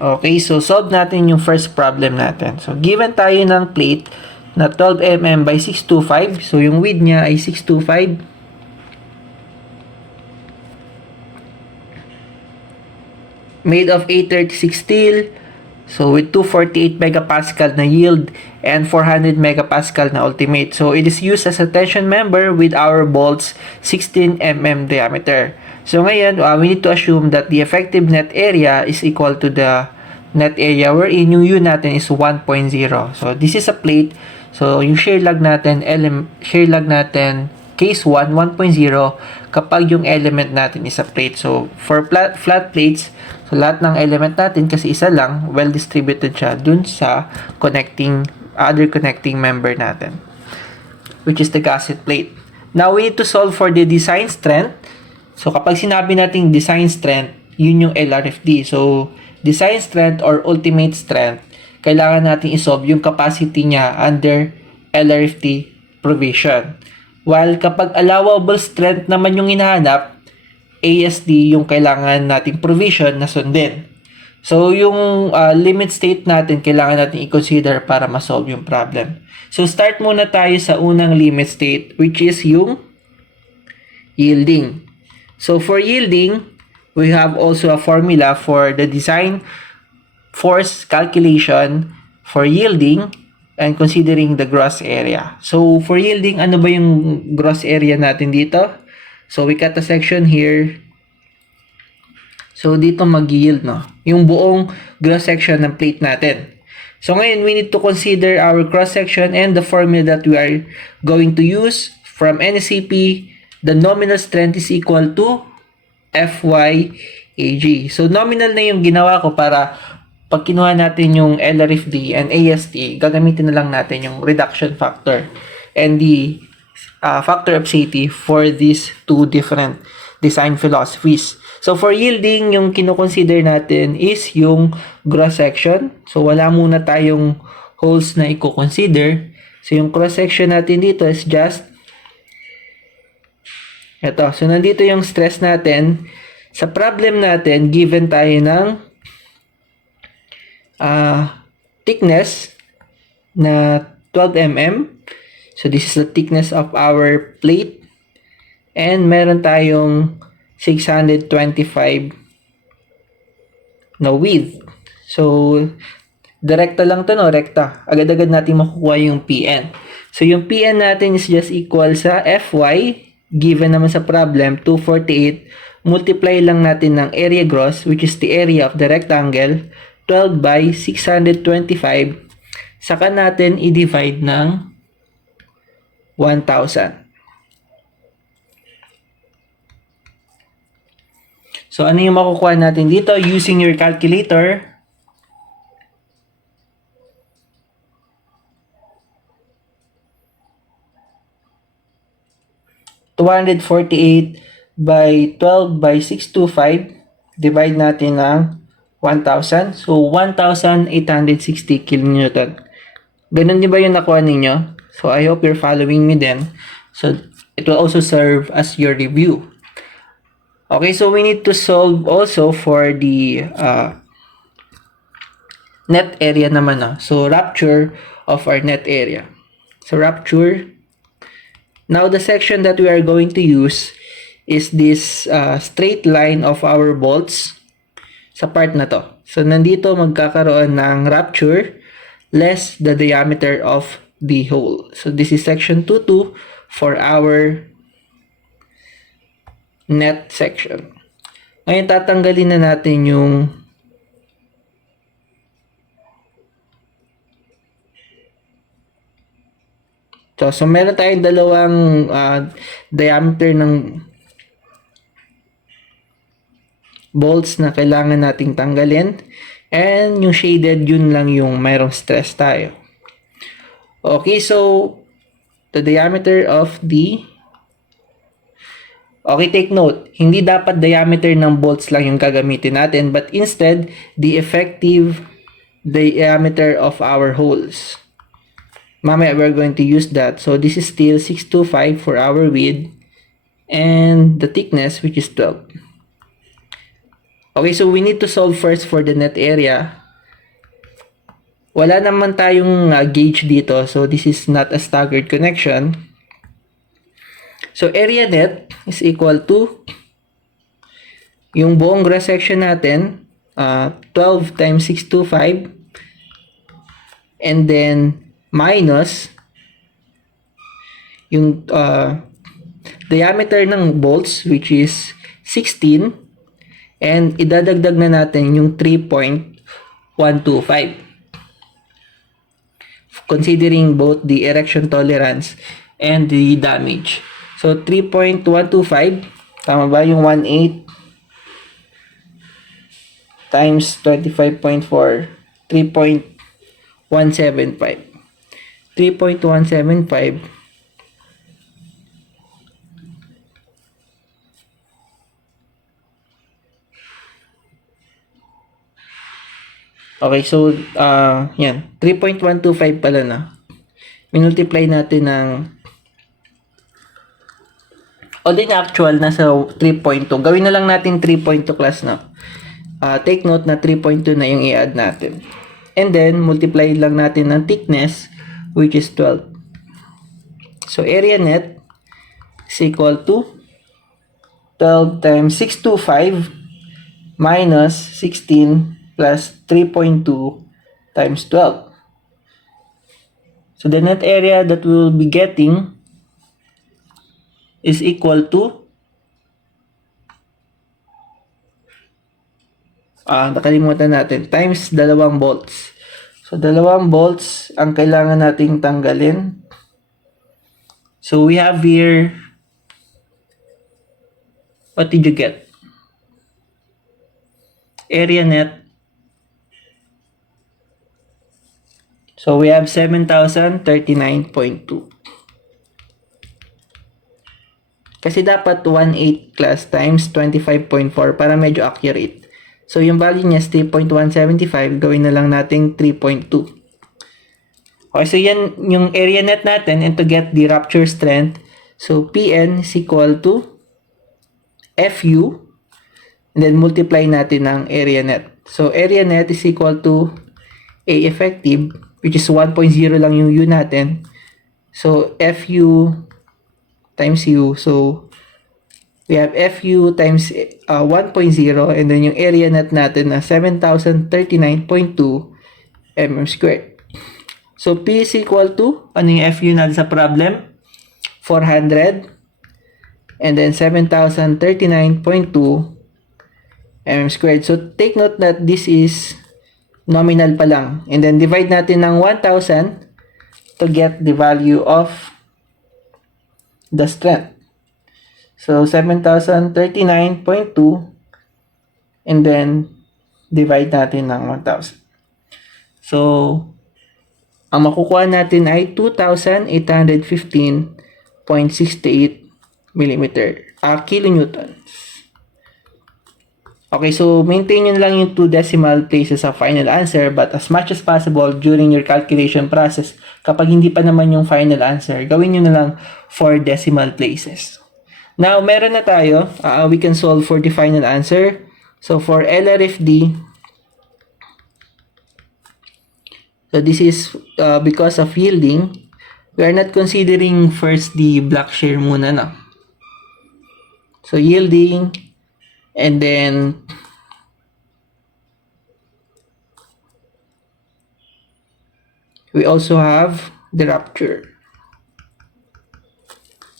Okay, so solve natin yung first problem natin. So, given tayo ng plate na 12 mm by 625. So, yung width niya ay 625. Made of 836 steel. So, with 248 megapascal na yield and 400 megapascal na ultimate. So, it is used as a tension member with our bolts 16 mm diameter. So, ngayon, we need to assume that the effective net area is equal to the net area wherein yung U natin is 1.0. So, this is a plate. So, yung shear lag natin, case 1, 1.0 kapag yung element natin is a plate. So, for flat plates, so lahat ng element natin kasi isa lang, well distributed siya dun sa other connecting member natin, which is the gasket plate. Now, we need to solve for the design strength. So, kapag sinabi nating design strength, yun yung LRFD. So, design strength or ultimate strength, kailangan natin isolve yung capacity niya under LRFD provision. While kapag allowable strength naman yung hinahanap, ASD yung kailangan nating provision na sundin. So, yung limit state natin, kailangan natin i-consider para ma-solve yung problem. So, start muna tayo sa unang limit state, which is yung yielding. So, for yielding, we have also a formula for the design force calculation for yielding and considering the gross area. So, for yielding, ano ba yung gross area natin dito? So, we cut a section here. So, dito mag-yield, no? Yung buong gross section ng plate natin. So, ngayon, we need to consider our cross section and the formula that we are going to use from NSCP. The nominal strength is equal to FYAG. So, nominal na yung ginawa ko para pag kinuha natin yung LRFD and ASD, gagamitin na lang natin yung reduction factor and the factor of safety for these two different design philosophies. So, for yielding, yung kinoconsider natin is yung gross section. So, wala muna tayong holes na i-consider. So, yung cross section natin dito is just ito. So, nandito yung stress natin. Sa problem natin, given tayo ng thickness na 12 mm. So, this is the thickness of our plate. And meron tayong 625 na width. So, direkta lang to, no? Rekta. Agad-agad natin makukuha yung PN. So, yung PN natin is just equal sa FY. Given naman sa problem, 248. Multiply lang natin ng area gross, which is the area of the rectangle, 12 by 625. Saka natin i-divide ng 1,000. So, ano yung makukuha natin dito? Using your calculator, (248 by 12 by 625) divide natin ng 1,000. So, 1,860 kN. Ganun din ba yung nakuha ninyo? So, I hope you're following me then. So, it will also serve as your review. Okay, so we need to solve also for the net area naman. No? So, rupture of our net area. So, rupture. Now, the section that we are going to use is this straight line of our bolts sa part na to. So, nandito magkakaroon ng rupture less the diameter of the hole. So, this is section 2.2 for our net section. Ngayon, tatanggalin na natin yung so meron tayong dalawang diameter ng bolts na kailangan nating tanggalin. And yung shaded, yun lang yung mayroong stress tayo. Okay, so the diameter of the... Okay, take note. Hindi dapat diameter ng bolts lang yung gagamitin natin, but instead, the effective diameter of our holes. Mamaya, we're going to use that. So, this is still 625 for our width and the thickness, which is 12. Okay, so we need to solve first for the net area. Wala naman tayong gauge dito, so this is not a staggered connection. So area net is equal to yung buong cross section natin, 12 times 625, and then minus yung diameter ng bolts, which is 16, and idadagdag na natin yung 3.125. Considering both the erection tolerance and the damage. So 3.125, tama ba yung 1/8 times 25.4, 3.175. 3.175 Okay, so yan, 3.125 pala na. Minultiply natin ng in actual nasa 3.2. Gawin na lang natin 3.2 class na. Take note na 3.2 na yung i-add natin. And then multiply lang natin ng thickness, which is 12. So area net is equal to 12 times 625 minus 16 plus 3.2 times 12. So the net area that we will be getting is equal to nakalimutan natin, times 2 volts. So 2 volts ang kailangan nating tanggalin. So we have here, what did you get? Area net. So we have 7,039.2. Kasi dapat 1/8 class times 25.4 para medyo accurate. So yung value niya is 3.175, gawin na lang natin 3.2. Okay, so yan yung area net natin, and to get the rupture strength, so Pn is equal to Fu, and then multiply natin ng area net. So area net is equal to A effective, which is 1.0 lang yung U natin. So Fu times U. So we have Fu times 1.0, and then yung area net natin na 7,039.2 mm squared. So P is equal to, ano yung Fu natin sa problem? 400, and then 7,039.2 mm squared. So take note that this is nominal pa lang, and then divide natin ng 1,000 to get the value of the strength. So 7,039.2, and then divide natin ng 1,000. So ang makukuha natin ay 2,815.68 mm, kilonewtons. Okay, so maintain nyo lang yung 2 decimal places sa final answer, but as much as possible during your calculation process, kapag hindi pa naman yung final answer, gawin nyo na lang 4 decimal places. Now, meron na tayo. We can solve for the final answer. So for LRFD, so this is because of yielding, we are not considering first the block shear muna na. So yielding, and then we also have the rupture.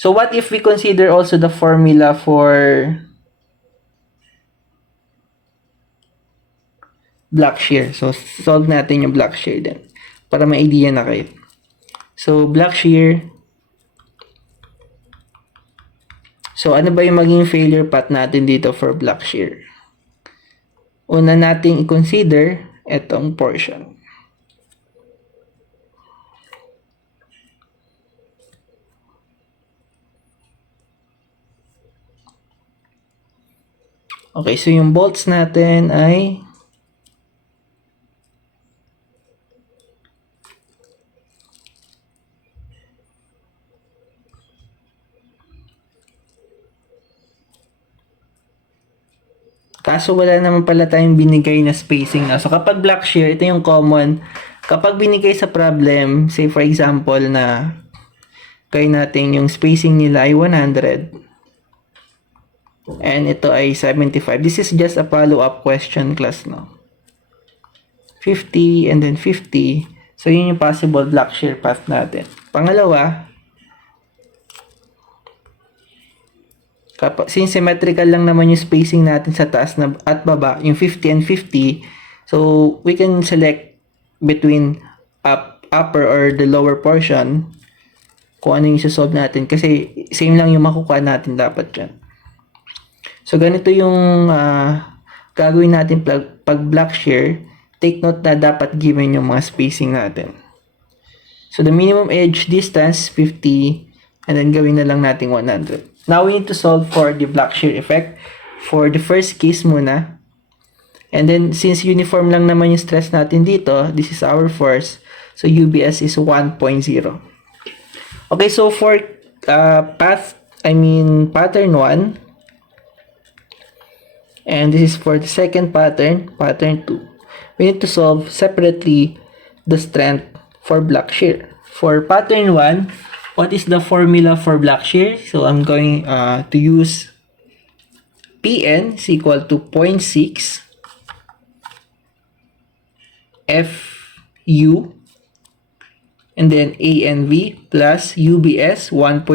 So what if we consider also the formula for block shear? So solve natin yung block shear din para may idea na kayo. So block shear, so ano ba yung maging failure path natin dito for block shear? Una nating i-consider itong portion. Okay, so yung bolts natin ay Kaso wala naman pala tayong binigay na spacing na. So kapag block shear, ito yung common. Kapag binigay sa problem, say for example na kaya natin yung spacing nila ay 100 and ito ay 75. This is just a follow-up question class, no? 50 and then 50. So yun yung possible block shear path natin. Pangalawa, since symmetrical lang naman yung spacing natin sa taas na, at baba, yung 50 and 50, so we can select between upper or the lower portion kung ano yung solve natin kasi same lang yung makukuha natin dapat dyan. So ganito yung gagawin natin pag block shear. Take note na dapat given yung mga spacing natin. So the minimum edge distance 50 and then gawin na lang natin 100. Now we need to solve for the block shear effect for the first case muna. And then since uniform lang naman yung stress natin dito, this is our force. So UBS is 1.0. Okay, so for pattern 1, and this is for the second pattern 2. We need to solve separately the strength for block shear. For pattern 1, what is the formula for block shear? So I'm going to use Pn is equal to 0.6 Fu and then ANV plus UBS 1.0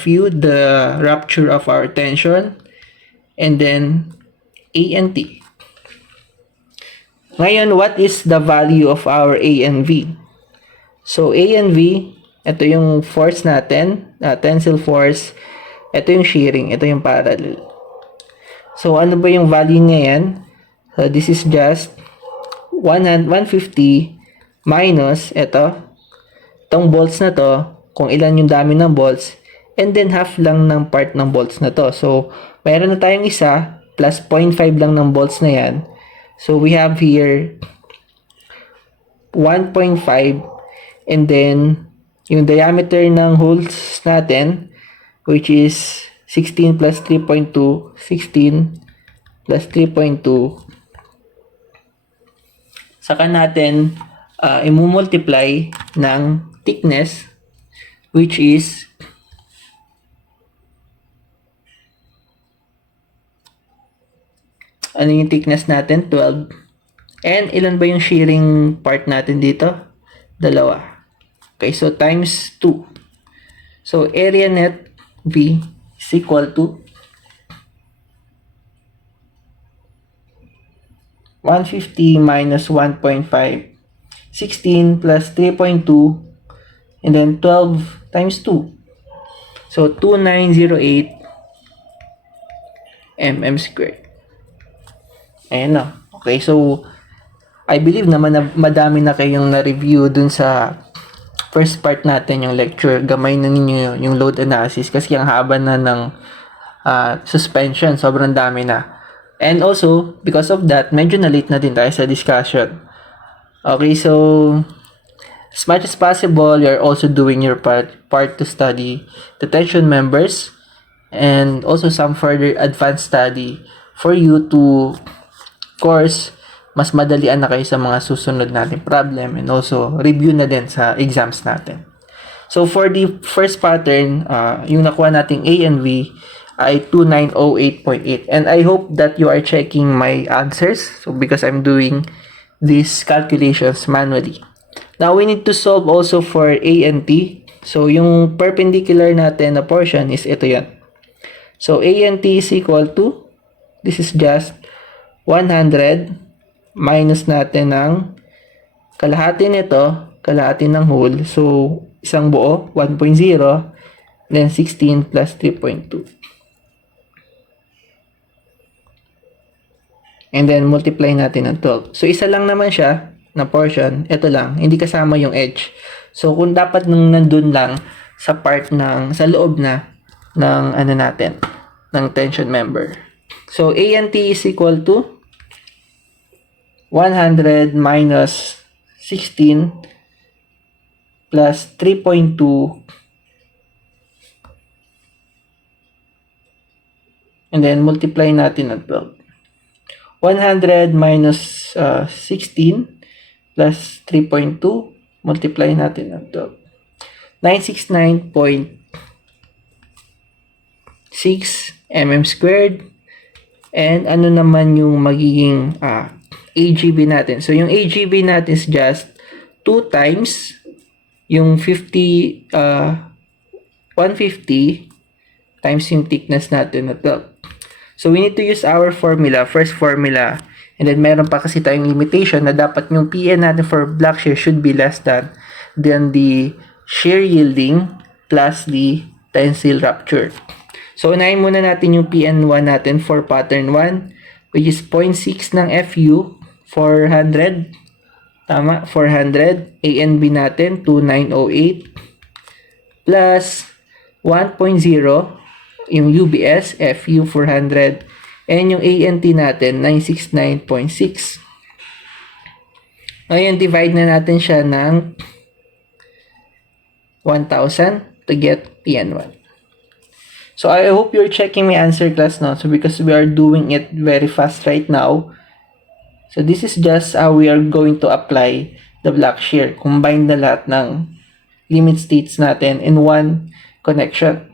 Fu, the rupture of our tension, and then ANT. Ngayon, what is the value of our ANV? So ANV, ito yung force natin, tensile force, ito yung shearing, ito yung parallel. So ano ba yung value niya yan? So this is just 150 minus itong bolts na to, kung ilan yung dami ng bolts, and then half lang ng part ng bolts na to. So mayroon na tayong isa plus 0.5 lang ng bolts na yan. So we have here 1.5 and then yung diameter ng holes natin, which is 16 plus 3.2, 16 plus 3.2. Saka natin i-multiply ng thickness, which is ano yung thickness natin? 12. And ilan ba yung shearing part natin dito? 2. Okay, so times 2. So area net V is equal to 150 minus 1.5, 16 plus 3.2, and then 12 times 2. So 2908 mm squared. Ayan na. Okay, so I believe naman na madami na kayong na-review dun sa first part natin, yung lecture. Gamay na ninyo yung load analysis kasi ang haba na ng suspension. Sobrang dami na. And also, because of that, medyo na-late na din tayo sa discussion. Okay, so as much as possible, you're also doing your part to study the tension members and also some further advanced study for you to course, mas madalian na kayo sa mga susunod natin problem and also review na din sa exams natin. So for the first pattern, yung nakuha nating A and V ay 2908.8, and I hope that you are checking my answers, so because I'm doing these calculations manually. Now we need to solve also for A and T. So yung perpendicular natin na portion is ito yan. So A and T is equal to, this is just 100 minus natin ng kalahati nito, kalahati ng whole. So, isang buo, 1.0, then 16 plus 3.2. And then, multiply natin ng 12. So, isa lang naman siya na portion. Ito lang, hindi kasama yung edge. So, kung dapat nung nandun lang sa part ng, sa loob na ng ano natin, ng tension member. So, A and T is equal to 100 minus 16 plus 3.2 And then multiply natin ng 12. 100 minus 16 plus 3.2, multiply natin ng 12. 969.6 mm squared. And ano naman yung magiging AGB natin? So yung AGB natin is just 2 times yung 150 times yung thickness natin na 12. So we need to use our formula, first formula. And then meron pa kasi tayong limitation na dapat yung PN natin for block shear should be less than the shear yielding plus the tensile rupture. So unahin muna natin yung PN1 natin for pattern 1, which is 0.6 ng FU, 400. Tama, 400. ANB natin, 2908. Plus 1.0, yung UBS, FU, 400. And yung ANT natin, 969.6. Ngayon, divide na natin siya ng 1,000 to get PN1. So, I hope you're checking my answer class now. So, because we are doing it very fast right now. So, this is just how we are going to apply the block shear. Combine na lahat ng limit states natin in one connection.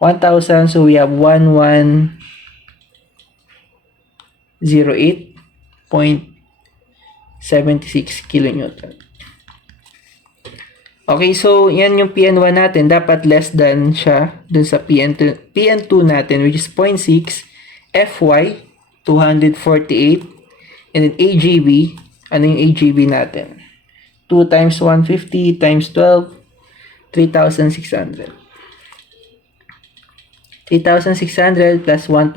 1,000. So, we have 1108.76 kilonewton. Okay, so yan yung PN1 natin. Dapat less than siya dun sa PN2 natin, which is 0.6. FY, 248. And then AGB, ano yung AGB natin? 2 times 150 times 12, 3,600. 3,600 plus 1.0.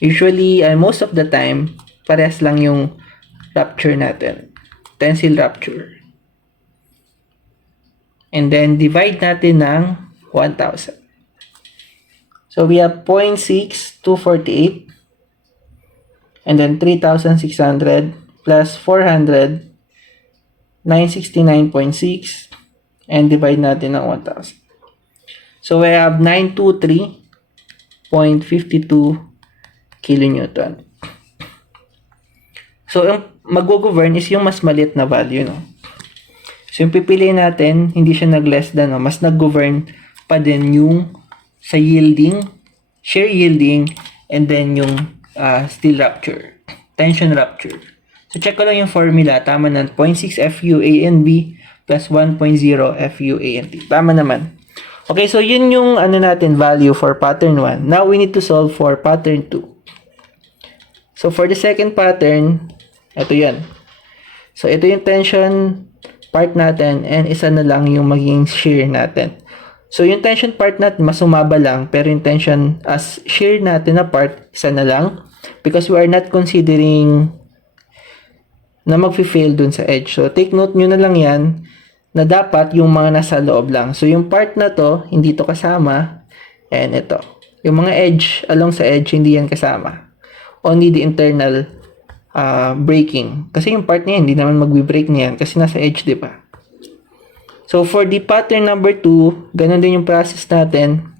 Usually, most of the time, parehas lang yung rupture natin. Tensile rupture. And then, divide natin ng 1,000. So, we have 0.6, 248. And then, 3,600 plus 400, 969.6. And divide natin ng 1,000. So, we have 923.52 kilonewton. So, yung mag-govern is yung mas maliit na value, no? So, yung pipiliin natin, hindi siya nag-less than, no? Mas nag-govern pa din yung sa yielding, shear yielding, and then yung steel rupture, tension rupture. So, check ko lang yung formula. Tama na, 0.6 FU ANB plus 1.0 FU ANT. Tama naman. Okay, so yun yung natin value for pattern 1. Now, we need to solve for pattern 2. So, for the second pattern, ito yan. So, ito yung tension part natin and isa na lang yung maging shear natin. So, yung tension part natin, mas sumaba lang, pero yung tension as shear natin na part, isa na lang. Because we are not considering na mag-fail dun sa edge. So, take note nyo na lang yan na dapat yung mga nasa loob lang. So, yung part na to, hindi to kasama. And ito. Yung mga edge, along sa edge, hindi yan kasama. Only the internal braking. Kasi yung part niya, hindi naman magbe-brake niyan kasi nasa edge, di ba? So, for the pattern number 2, ganun din yung process natin.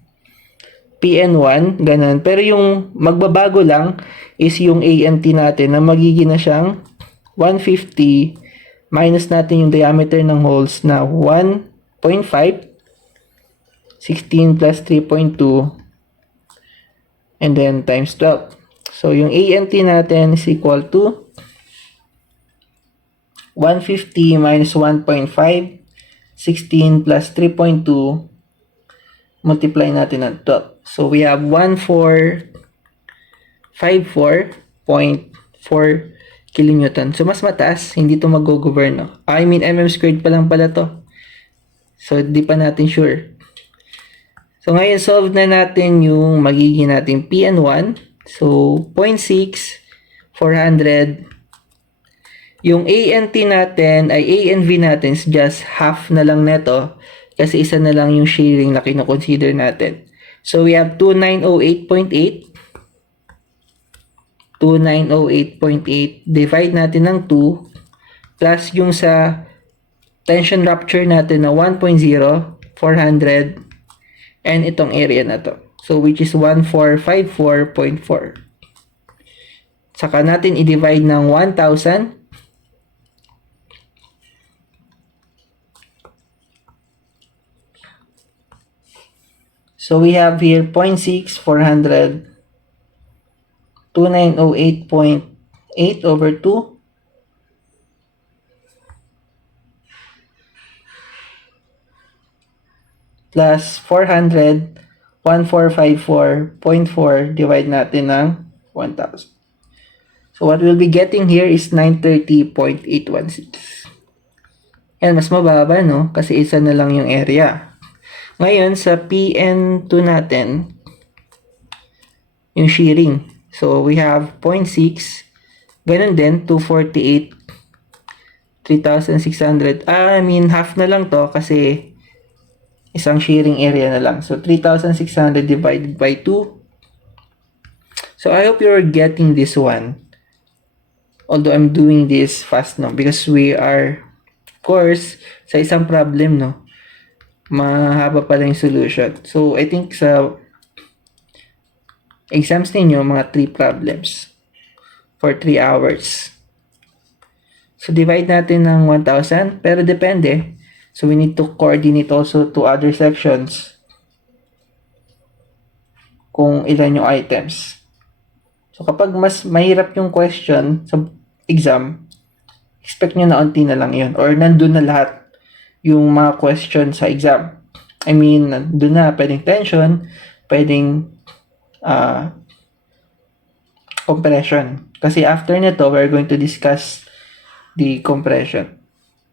PN1, ganun. Pero yung magbabago lang is yung ANT natin na magiging na siyang 150 minus natin yung diameter ng holes na 1.5, 16 plus 3.2, and then times 12. So, yung ANT natin is equal to 150 minus 1.5, 16 plus 3.2, multiply natin ng 12. So, we have 1454.4 kilonewton. So, mas mataas. Hindi to mag-govern, no? I mean, mm squared pa lang pala to. So, di pa natin sure. So, ngayon, solve na natin yung magiging natin PN1. So, 0.6, 400. Yung ANT natin, ay ANV natin is just half na lang neto. Kasi isa na lang yung shearing na kino-consider natin. So, we have 2908.8. 2908.8. Divide natin ng 2. Plus yung sa tension rupture natin na 1.0, 400. And itong area na to. So, which is 1454.4. Saka natin i-divide ng 1,000. So, we have here 0.6, 400, 2908.8 over 2. Plus 400, 1454.4 divide natin ng 1,000. So, what we'll be getting here is 930.816. Yan, mas mababa, no? Kasi isa na lang yung area. Ngayon, sa PN2 natin, yung shearing. So, we have 0.6. Ganun din, 248, 3,600. Half na lang to kasi isang shearing area na lang. So, 3,600 divided by 2. So, I hope you're getting this one. Although I'm doing this fast, no? Because we are, of course, sa isang problem, no? Mahaba pala yung solution. So, I think sa exams ninyo, mga 3 problems for 3 hours. So, divide natin ng 1,000. Pero depende. So, we need to coordinate also to other sections kung ilan yung items. So, kapag mas mahirap yung question sa exam, expect nyo na unti na lang yun. Or nandun na lahat yung mga question sa exam. Nandun na, pwedeng tension, pwedeng compression. Kasi after nito, we're going to discuss the compression.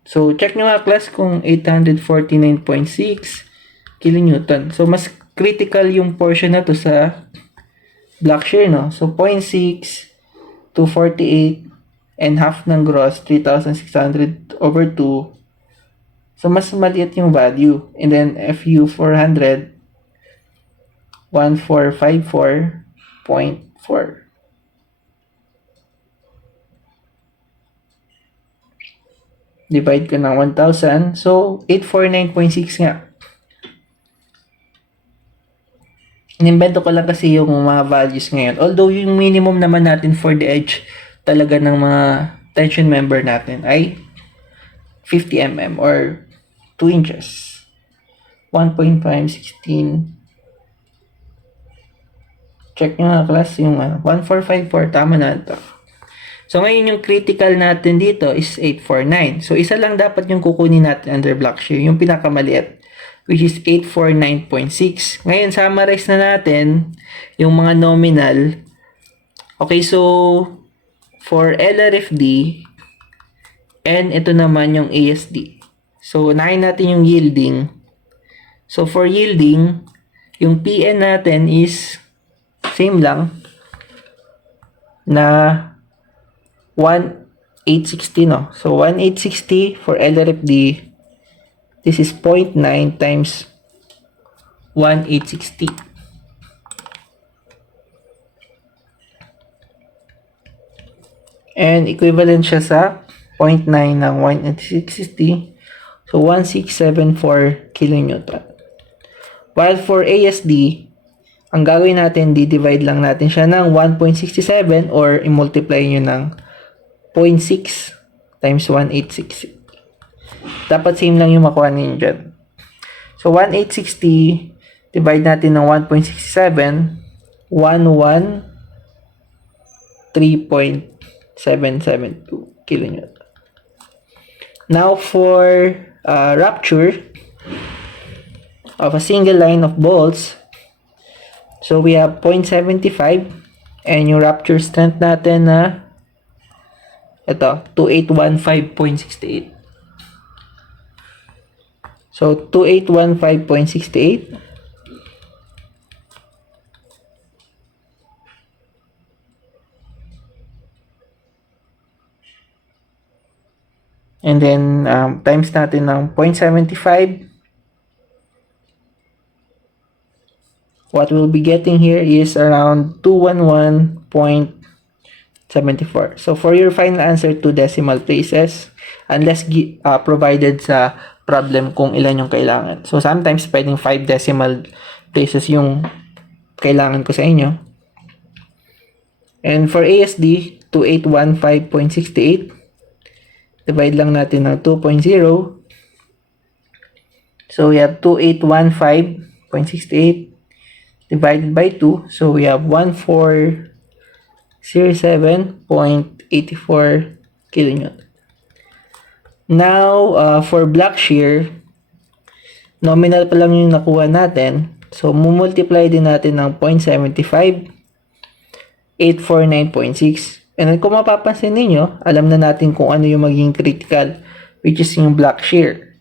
So, check nyo nga class kung 849.6 kilonewton. So, mas critical yung portion na to sa block shear, no? So, 0.6, 248, and half ng gross, 3,600 over 2. So, mas maliit yung value. And then, FU 400, 1454.4. Divide ko ng 1,000. So, 849.6 nga. Inimbento ko lang kasi yung mga values ngayon. Although, yung minimum naman natin for the edge talaga ng mga tension member natin ay 50 mm or 2 inches. 1.5, 16. Check nyo nga class yung 1454. Tama na ito. So, ngayon yung critical natin dito is 849. So, isa lang dapat yung kukunin natin under block shear. Yung pinakamaliit, which is 849.6. Ngayon, summarize na natin yung mga nominal. Okay, so, for LRFD, and ito naman yung ASD. So, unahin natin yung yielding. So, for yielding, yung PN natin is same lang na 1,860, no? So, 1,860 for LRFD. This is 0.9 times 1,860. And equivalent siya sa 0.9 ng 1,860. So, 1,674 kilonewton. While for ASD, ang gagawin natin, di-divide lang natin siya ng 1.67 or i-multiply nyo ng 0.6 times 1,860. Dapat same lang yung makuha ninyo dyan. So, 1,860 divide natin ng 1.67, 113.772 kilonewton. Now, for rupture of a single line of bolts, so we have 0.75 and yung rupture strength natin na ito, 2815.68. So, 2815.68. And then, times natin ng 0.75. What we'll be getting here is around 211.74. So, for your final answer, 2 decimal places. Unless provided sa problem kung ilan yung kailangan. So, sometimes pwedeng 5 decimal places yung kailangan ko sa inyo. And for ASD, 2815.68. Divide lang natin ng 2.0. So we have 2815.68 divided by 2. So we have 1407.84 kilonewton. Now, for block shear, nominal pa lang yung nakuha natin. So, multiply din natin ng 0.75, 849.6. And then, kung mapapansin ninyo, alam na natin kung ano yung maging critical, which is yung block shear.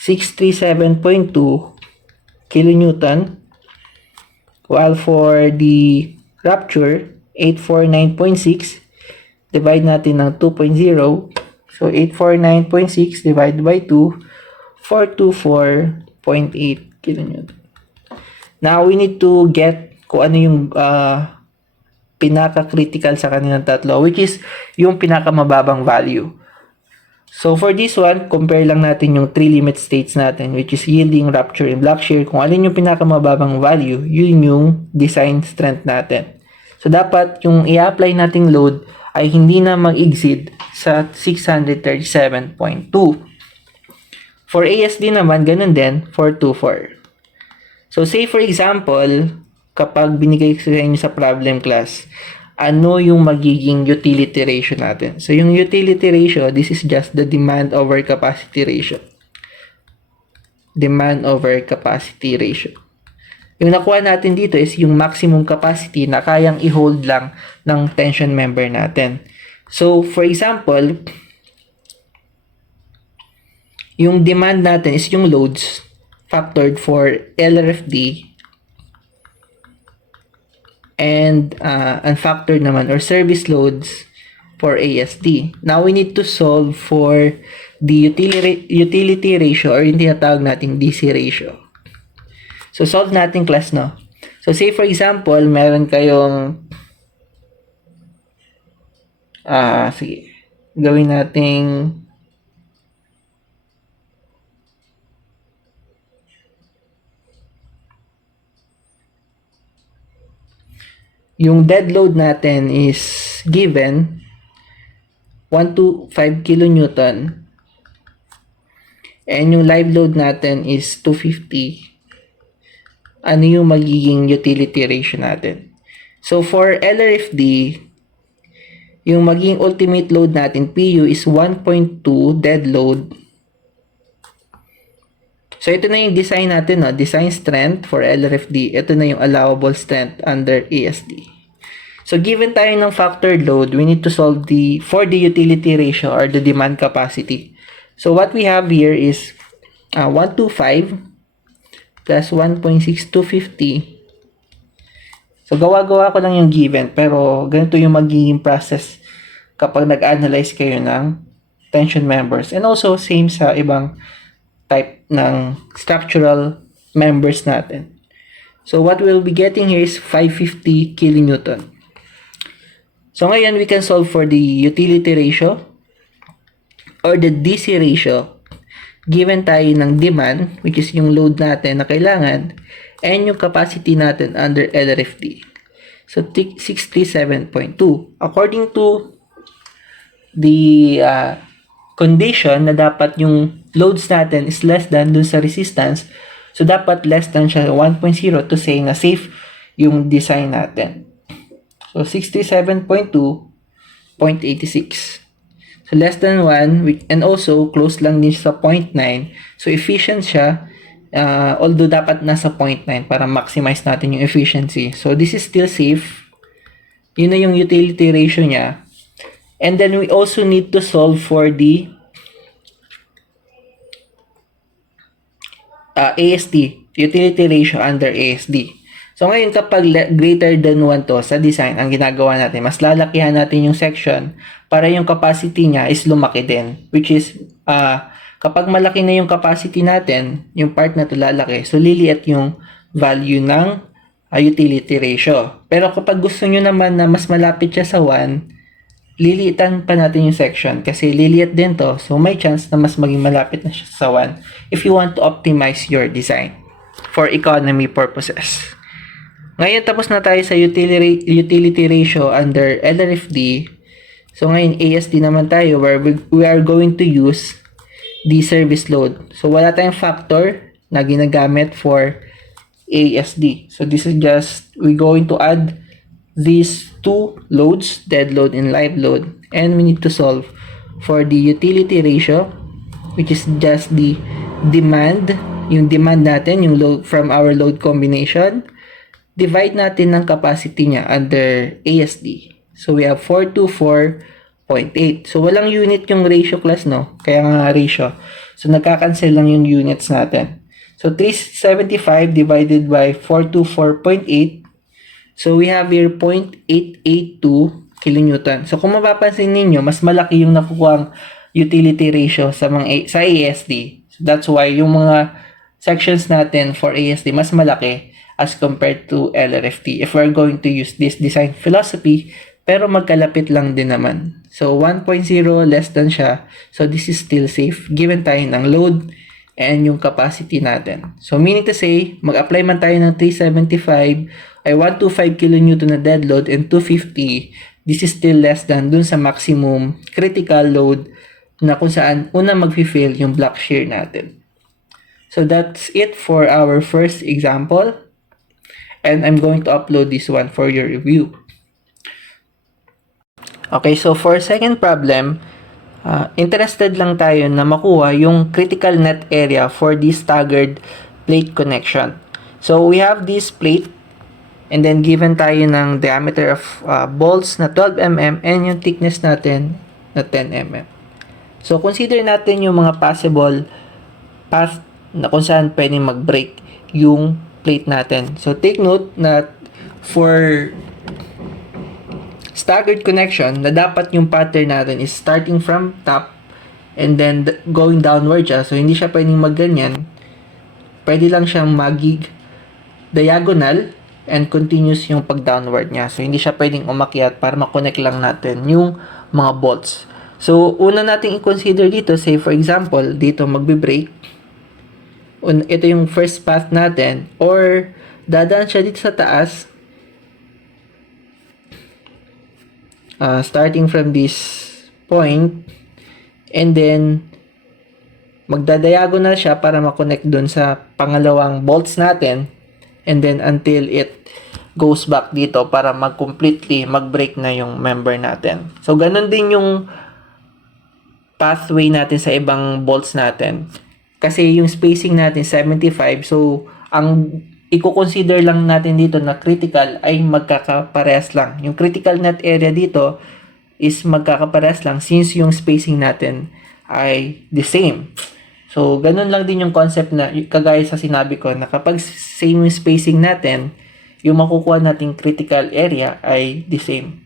637.2 kilonewton, while for the rupture, 849.6, divide natin ng 2.0. So, 849.6 divided by 2, 424.8 kilonewton. Now, we need to get kung ano yung pinaka-critical sa kanilang tatlo, which is yung pinaka-mababang value. So, for this one, compare lang natin yung 3 limit states natin, which is yielding, rupture, and block shear. Kung alin yung pinaka-mababang value, yun yung design strength natin. So, dapat yung i-apply nating load ay hindi na mag-exceed sa 637.2. For ASD naman, ganun din, 424. So, say for example, kapag binigay ko sa inyo sa problem class, ano yung magiging utility ratio natin? So, yung utility ratio, this is just the demand over capacity ratio. Demand over capacity ratio. Yung nakuha natin dito is yung maximum capacity na kayang i-hold lang ng tension member natin. So, for example, yung demand natin is yung loads factored for LRFD and unfactored naman or service loads for ASD. Now, we need to solve for the utility ratio or yung tinatawag nating DC ratio. So, solve natin class, no? So, say for example, meron kayong sige. Gawin nating yung dead load natin is given 125 kilonewton and yung live load natin is 250. Ano yung magiging utility ratio natin? So, for LRFD, yung magiging ultimate load natin, PU, is 1.2 dead load. So, ito na yung design natin, no? Design strength for LRFD. Ito na yung allowable strength under ASD. So, given tayo ng factored load, we need to solve for the utility ratio or the demand capacity. So, what we have here is 125 plus 1.6250. So, gawa-gawa ko lang yung given, pero ganito yung magiging process kapag nag-analyze kayo ng tension members. And also, same sa ibang type ng structural members natin. So, what we'll be getting here is 550 kilonewton. So, ngayon, we can solve for the utility ratio or the DC ratio given tayo ng demand, which is yung load natin na kailangan, and yung capacity natin under LRFD. So, 637.2. According to the condition na dapat yung loads natin is less than dun sa resistance, so dapat less than siya 1.0 to say na safe yung design natin. So, 67.2.86. So, less than 1, and also, close lang din sa 0.9. So, efficient siya, although dapat nasa 0.9 para maximize natin yung efficiency. So, this is still safe. Yun na yung utility ratio niya. And then, we also need to solve for the ASD, utility ratio under ASD. So, ngayon kapag greater than 1 to sa design, ang ginagawa natin, mas lalakihan natin yung section para yung capacity niya is lumaki din. Which is, kapag malaki na yung capacity natin, yung part na to lalaki, so liliit yung value ng utility ratio. Pero kapag gusto nyo naman na mas malapit siya sa 1, liliitan pa natin yung section kasi liliit din to. So, may chance na mas maging malapit na siya sa 1 if you want to optimize your design. for economy purposes. Ngayon, tapos na tayo sa utility ratio under LRFD. So, ngayon, ASD naman tayo where we are going to use the service load. So, wala tayong factor na ginagamit for ASD. So, this is just, we're going to add these two loads, dead load and live load. And we need to solve for the utility ratio, which is just the demand, yung demand natin, yung load from our load combination. Divide natin ng capacity niya under ASD. So, we have 424.8. So, walang unit yung ratio class, no? Kaya nga ratio. So, nagkakancel lang yung units natin. So, 375 divided by 424.8. So, we have here 0.882 kilonewton. So, kung mapapansin ninyo, mas malaki yung nakukuhang utility ratio sa ASD. So, that's why yung mga sections natin for ASD mas malaki as compared to LRFD if we're going to use this design philosophy, pero magkalapit lang din naman. So, 1.0 less than siya. So, this is still safe given tayo ng load and yung capacity natin. So, meaning to say, mag-apply man tayo ng 375 ay 125 kN na dead load and 250, this is still less than dun sa maximum critical load na kung saan una mag-fail yung block shear natin. So, that's it for our first example. And I'm going to upload this one for your review. Okay, so for second problem, interested lang tayo na makuha yung critical net area for this staggered plate connection. So we have this plate and then given tayo ng diameter of bolts na 12 mm and yung thickness natin na 10 mm. So consider natin yung mga possible path na kung saan pwedeng mag-break yung plate natin. So, take note na for staggered connection, na dapat yung pattern natin is starting from top and then going downward siya. So, hindi siya pwedeng magganyan. Pwede lang siyang magig diagonal and continuous yung pag-downward niya. So, hindi siya pwedeng umakyat para makonect lang natin yung mga bolts. So, una nating i-consider dito, say for example, dito magbe-break. Ito yung first path natin or dadaan siya dito sa taas starting from this point and then magdadiagonal siya para makonect dun sa pangalawang bolts natin and then until it goes back dito para mag-completely mag-break na yung member natin. So, ganun din yung pathway natin sa ibang bolts natin. Kasi yung spacing natin 75, so ang i-consider lang natin dito na critical ay magkakaparehas lang. Yung critical net area dito is magkakaparehas lang since yung spacing natin ay the same. So ganun lang din yung concept na kagaya sa sinabi ko na kapag same yung spacing natin, yung makukuha nating critical area ay the same.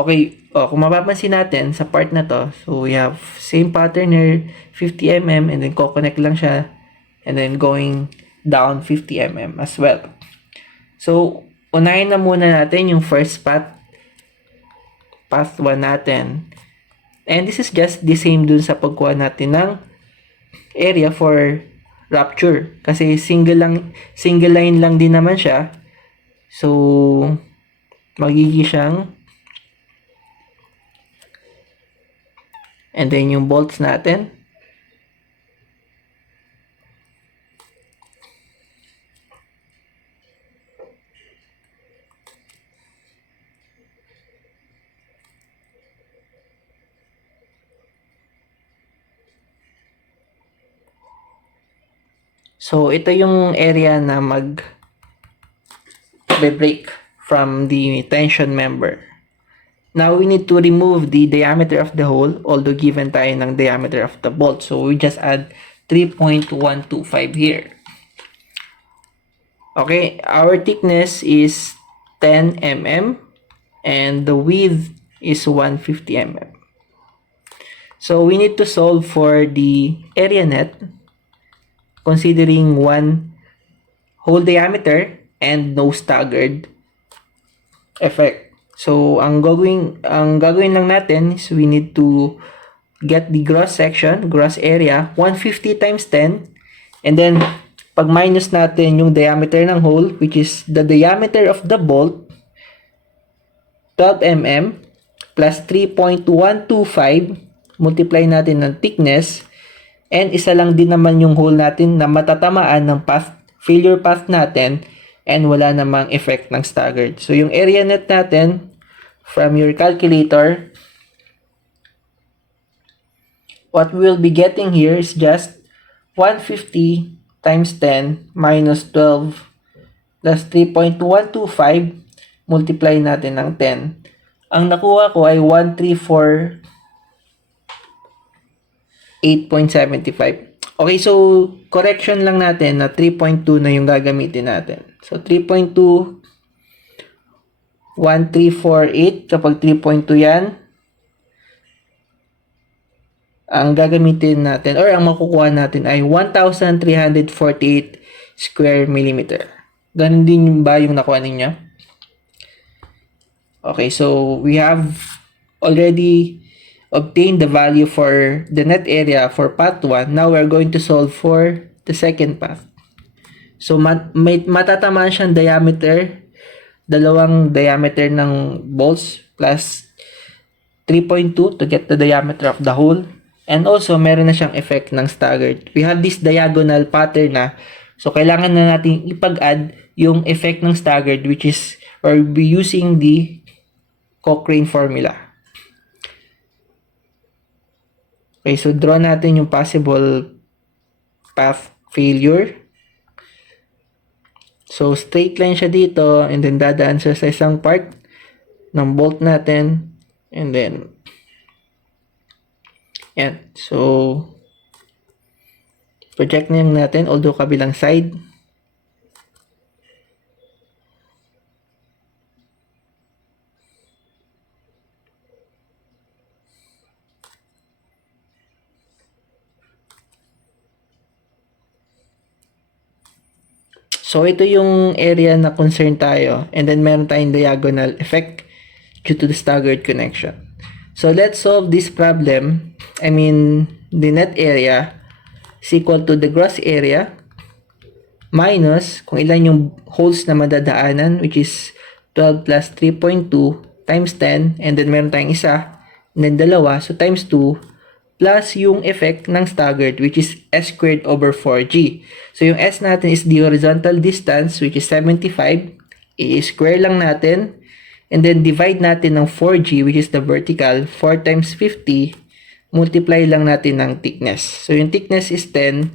Okay, kung mapapansin natin sa part na to, so we have same pattern here, 50 mm, and then co-connect lang siya, and then going down 50 mm as well. So, unahin na muna natin yung first path 1 natin. And this is just the same dun sa pagkuha natin ng area for rupture. Kasi single line lang din naman siya. So, magiging siyang and then yung bolts natin. So, ito yung area na mag-break from the tension member. Now, we need to remove the diameter of the hole, although given tayo ng diameter of the bolt. So, we just add 3.125 here. Okay, our thickness is 10 mm and the width is 150 mm. So, we need to solve for the area net considering one hole diameter and no staggered effect. So, ang gagawin lang natin is we need to get the gross section, gross area, 150 times 10, and then pag minus natin yung diameter ng hole, which is the diameter of the bolt, 12 mm, plus 3.125, multiply natin ng thickness, and isa lang din naman yung hole natin na matatamaan ng failure path natin, and wala namang effect ng staggered. So, yung area net natin, from your calculator, what we'll be getting here is just 150 times 10 minus 12 plus 3.125, multiply natin ng 10. Ang nakuha ko ay 134.8.75. Okay, so correction lang natin na 3.2 na yung gagamitin natin. So 3.2, 1348, kapag 3.2 yan, ang gagamitin natin or ang makukuha natin ay 1,348 square millimeter. Ganun din ba yung nakuha ninyo? Okay, so we have already obtained the value for the net area for path 1. Now we're going to solve for the second path. So may matatamaan siyang diameter, dalawang diameter ng bolts plus 3.2 to get the diameter of the hole. And also, meron na siyang effect ng staggered. We have this diagonal pattern na. So, kailangan na natin ipag-add yung effect ng staggered, which is, or be using the Cochrane formula. Okay, so draw natin yung possible path failure. So, straight line siya dito, and then dadaan siya sa isang part ng bolt natin, and then yan. So, project na natin, although kabilang side. So, ito yung area na concern tayo. And then, meron tayong diagonal effect due to the staggered connection. So, let's solve this problem. I mean, the net area is equal to the gross area minus kung ilan yung holes na madadaanan, which is 12 plus 3.2 times 10, and then meron tayong isa, and then dalawa, so times 2, plus yung effect ng staggered, which is S squared over 4G. So, yung S natin is the horizontal distance, which is 75, i-square lang natin, and then divide natin ng 4G, which is the vertical, 4 times 50, multiply lang natin ng thickness. So, yung thickness is 10,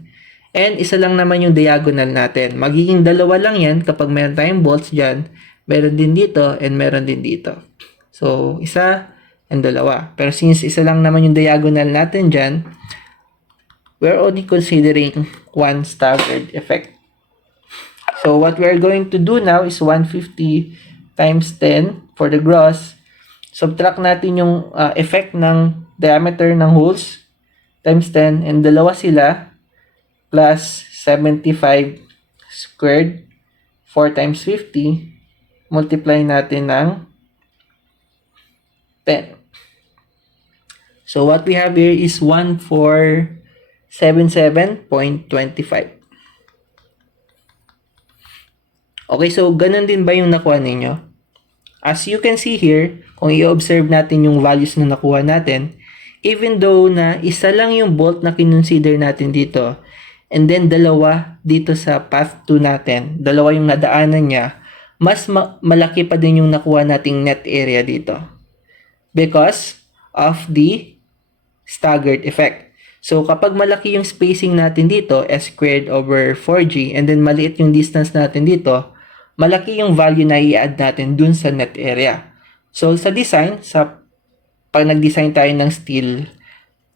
and isa lang naman yung diagonal natin. Magiging dalawa lang yan kapag meron tayong bolts dyan, meron din dito, and meron din dito. So, isa and dalawa. Pero since isa lang naman yung diagonal natin dyan, we're only considering one staggered effect. So, what we're going to do now is 150 times 10 for the gross. Subtract natin yung effect ng diameter ng holes times 10, and dalawa sila, plus 75 squared, 4 times 50, multiply natin ng 10. So, what we have here is 1477.25. Okay, so ganun din ba yung nakuha ninyo? As you can see here, kung i-observe natin yung values na nakuha natin, even though na isa lang yung bolt na kinonsider natin dito, and then dalawa dito sa path 2 natin, dalawa yung nadaanan niya, mas malaki pa din yung nakuha nating net area dito. Because of the staggered effect. So, kapag malaki yung spacing natin dito, S squared over 4G, and then maliit yung distance natin dito, malaki yung value na i-add natin dun sa net area. So, sa design, pag nag-design tayo ng steel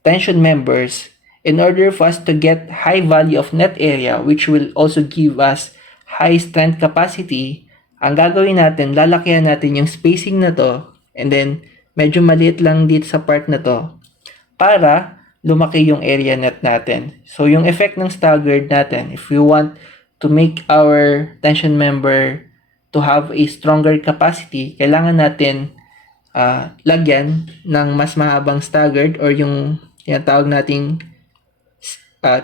tension members, in order for us to get high value of net area, which will also give us high strength capacity, ang gagawin natin, lalakihan natin yung spacing na to, and then medyo maliit lang dito sa part na to, para lumaki yung area net natin. So, yung effect ng staggered natin, if we want to make our tension member to have a stronger capacity, kailangan natin lagyan ng mas mahabang staggered or yung tawag nating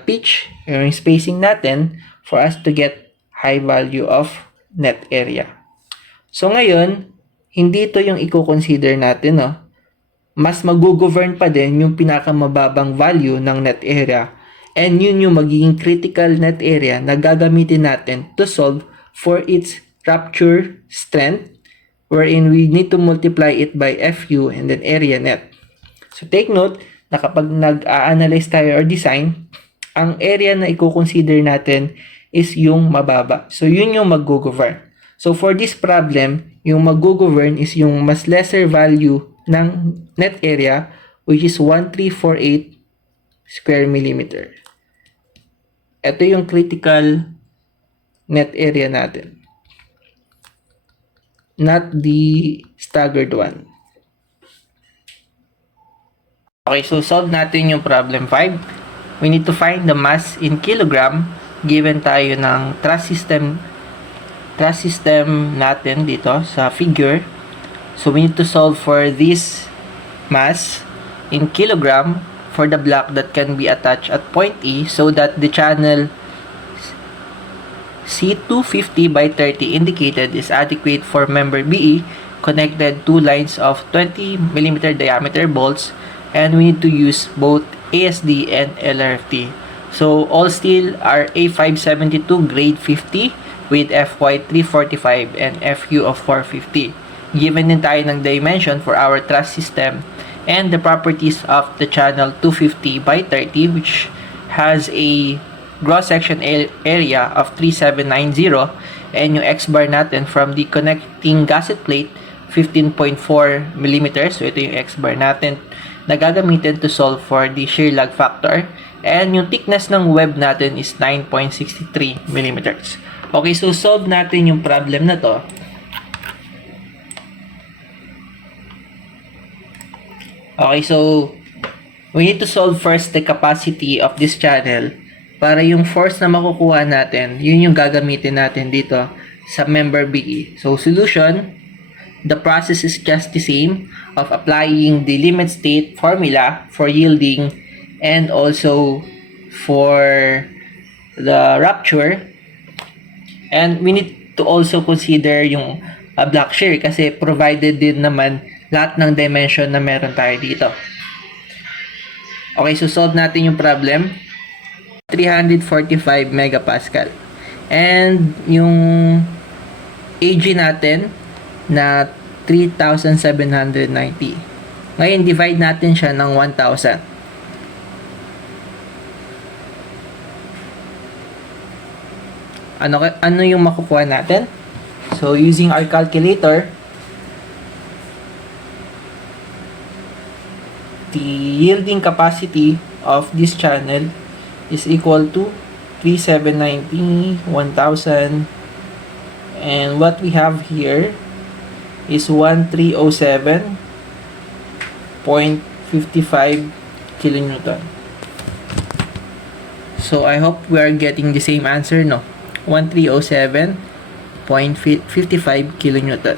pitch, yung spacing natin for us to get high value of net area. So ngayon, hindi ito yung i-consider natin, no? Mas mag-govern pa din yung pinakamababang value ng net area, and yun yung magiging critical net area na gagamitin natin to solve for its rupture strength, wherein we need to multiply it by FU and then area net. So take note na kapag nag-a-analyze tayo or design, ang area na i-consider natin is yung mababa. So yun yung mag-govern. So for this problem, yung mag-govern is yung mas lesser value ng net area, which is 1348 square millimeter. Ito yung critical net area natin, not the staggered one. Okay, so solve natin yung problem 5. We need to find the mass in kilogram given tayo ng truss system natin dito sa figure. So we need to solve for this mass in kilogram for the block that can be attached at point E, so that the channel C250 by 30 indicated is adequate for member BE, connected two lines of 20 mm diameter bolts, and we need to use both ASD and LRFT. So all steel are A572 grade 50 with FY 345 and FU of 450. Given din tayo ng dimension for our truss system and the properties of the channel 250 by 30, which has a gross section area of 3790, and yung X-bar natin from the connecting gusset plate 15.4 mm. So ito yung X-bar natin na gagamitin to solve for the shear lag factor, and yung thickness ng web natin is 9.63 mm. Okay, so solve natin yung problem na to. Okay, so we need to solve first the capacity of this channel para yung force na makukuha natin, yun yung gagamitin natin dito sa member BE. So solution, the process is just the same of applying the limit state formula for yielding and also for the rupture. And we need to also consider yung block shear kasi provided din naman lahat ng dimension na meron tayo dito. Okay, so solve natin yung problem. 345 megapascal. And yung AG natin na 3,790. Ngayon, divide natin siya ng 1,000. Ano yung makukuha natin? So, using our calculator, the yielding capacity of this channel is equal to 3,790, 1,000, and what we have here is 1,307.55 kilonewton. So I hope we are getting the same answer, no? 1,307.55 kilonewton.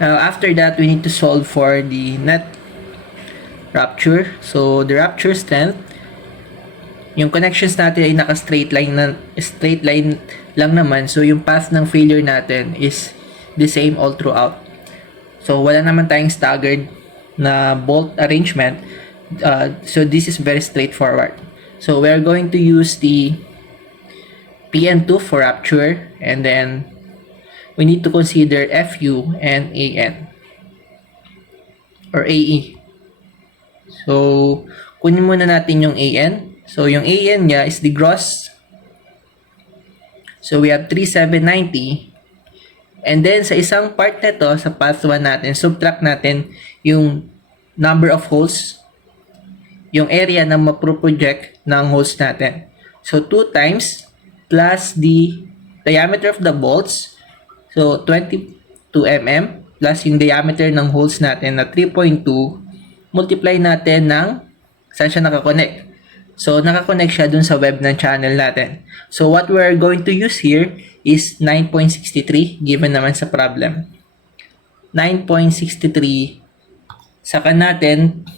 Now after that, we need to solve for the net rupture. So the rupture strength, yung connections natin ay naka straight line lang naman. So yung path ng failure natin is the same all throughout. So wala naman tayong staggered na bolt arrangement. So this is very straightforward. So we are going to use the PN2 for rupture, and then we need to consider FU and AN or AE. So kunin muna natin yung AN. So yung AN niya is the gross. So we have 3,790. And then sa isang part nito, sa path 1 natin, subtract natin yung number of holes, yung area na maproproject ng holes natin. So 2 times plus the diameter of the bolts, so 22 mm, plus yung diameter ng holes natin na 3.2, multiply natin ng saan siya nakakonect. So nakakonect siya dun sa web ng channel natin. So what we're going to use here is 9.63 given naman sa problem. 9.63, saka natin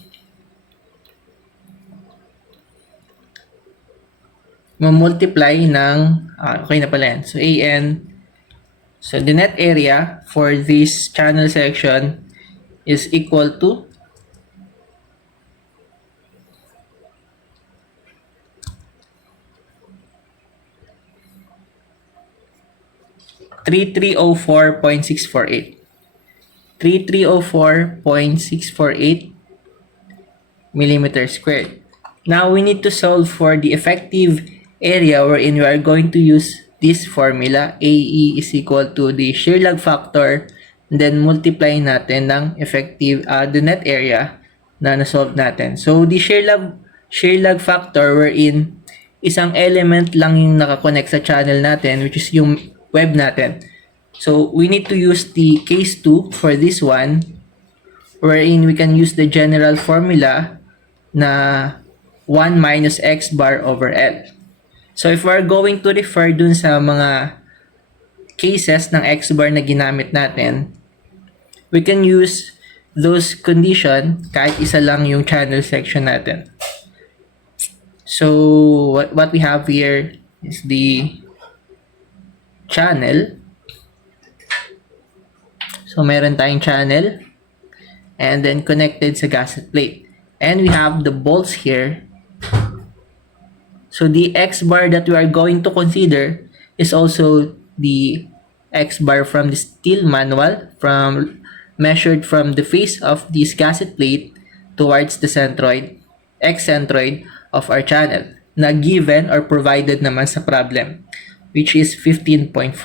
mamultiply ng, okay na pala yan. So, AN, so the net area for this channel section is equal to 3304.648. 3304.648 millimeter squared. Now, we need to solve for the effective area wherein we are going to use this formula. AE is equal to the shear lag factor, and then multiply natin ng effective, the net area na na-solve natin. So, the shear lag factor wherein isang element lang yung nakakonect sa channel natin, which is yung web natin. So, we need to use the case 2 for this one, wherein we can use the general formula na 1 minus x bar over L. So, if we're going to refer dun sa mga cases ng x bar na ginamit natin, we can use those condition kahit isa lang yung channel section natin. So, what we have here is the channel. So, meron tayong channel and then connected sa gasket plate. And we have the bolts here. So, the X bar that we are going to consider is also the X bar from the steel manual, measured from the face of this gasket plate towards the centroid, X-centroid of our channel, na given or provided naman sa problem, which is 15.4.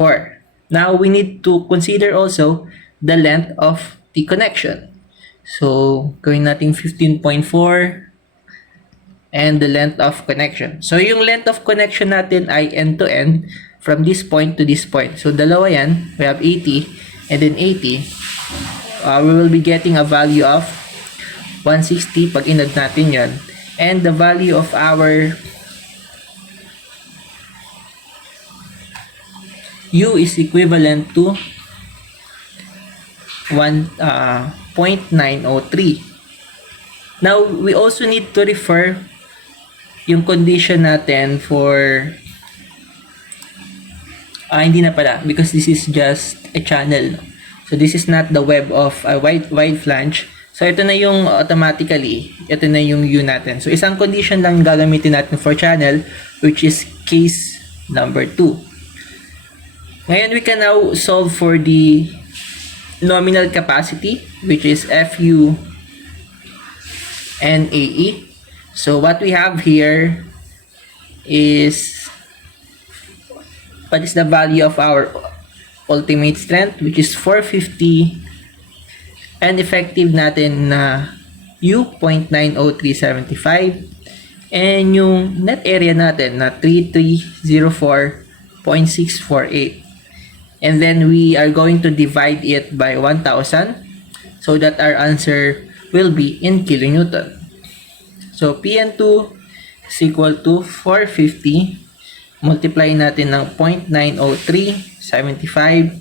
Now, we need to consider also the length of the connection. So, gawin natin 15.4 and the length of connection. So, yung length of connection natin ay end to end from this point to this point. So, dalawa yan. We have 80 and then 80. We will be getting a value of 160 pag inad natin yon. And the value of our U is equivalent to 0.903. Now, we also need to refer yung condition natin for hindi na pala, because this is just a channel. So, this is not the web of a wide flange. So, ito na yung automatically, ito na yung U natin. So, isang condition lang gagamitin natin for channel, which is case number 2. Ngayon, we can now solve for the nominal capacity, which is FU and AE. So, what we have here is what is the value of our ultimate strength, which is 450, and effective natin na U 0.90375, and yung net area natin na 3304.648. And then we are going to divide it by 1,000 so that our answer will be in kilonewton. So, Pn2 is equal to 450. Multiply natin ng 0.90375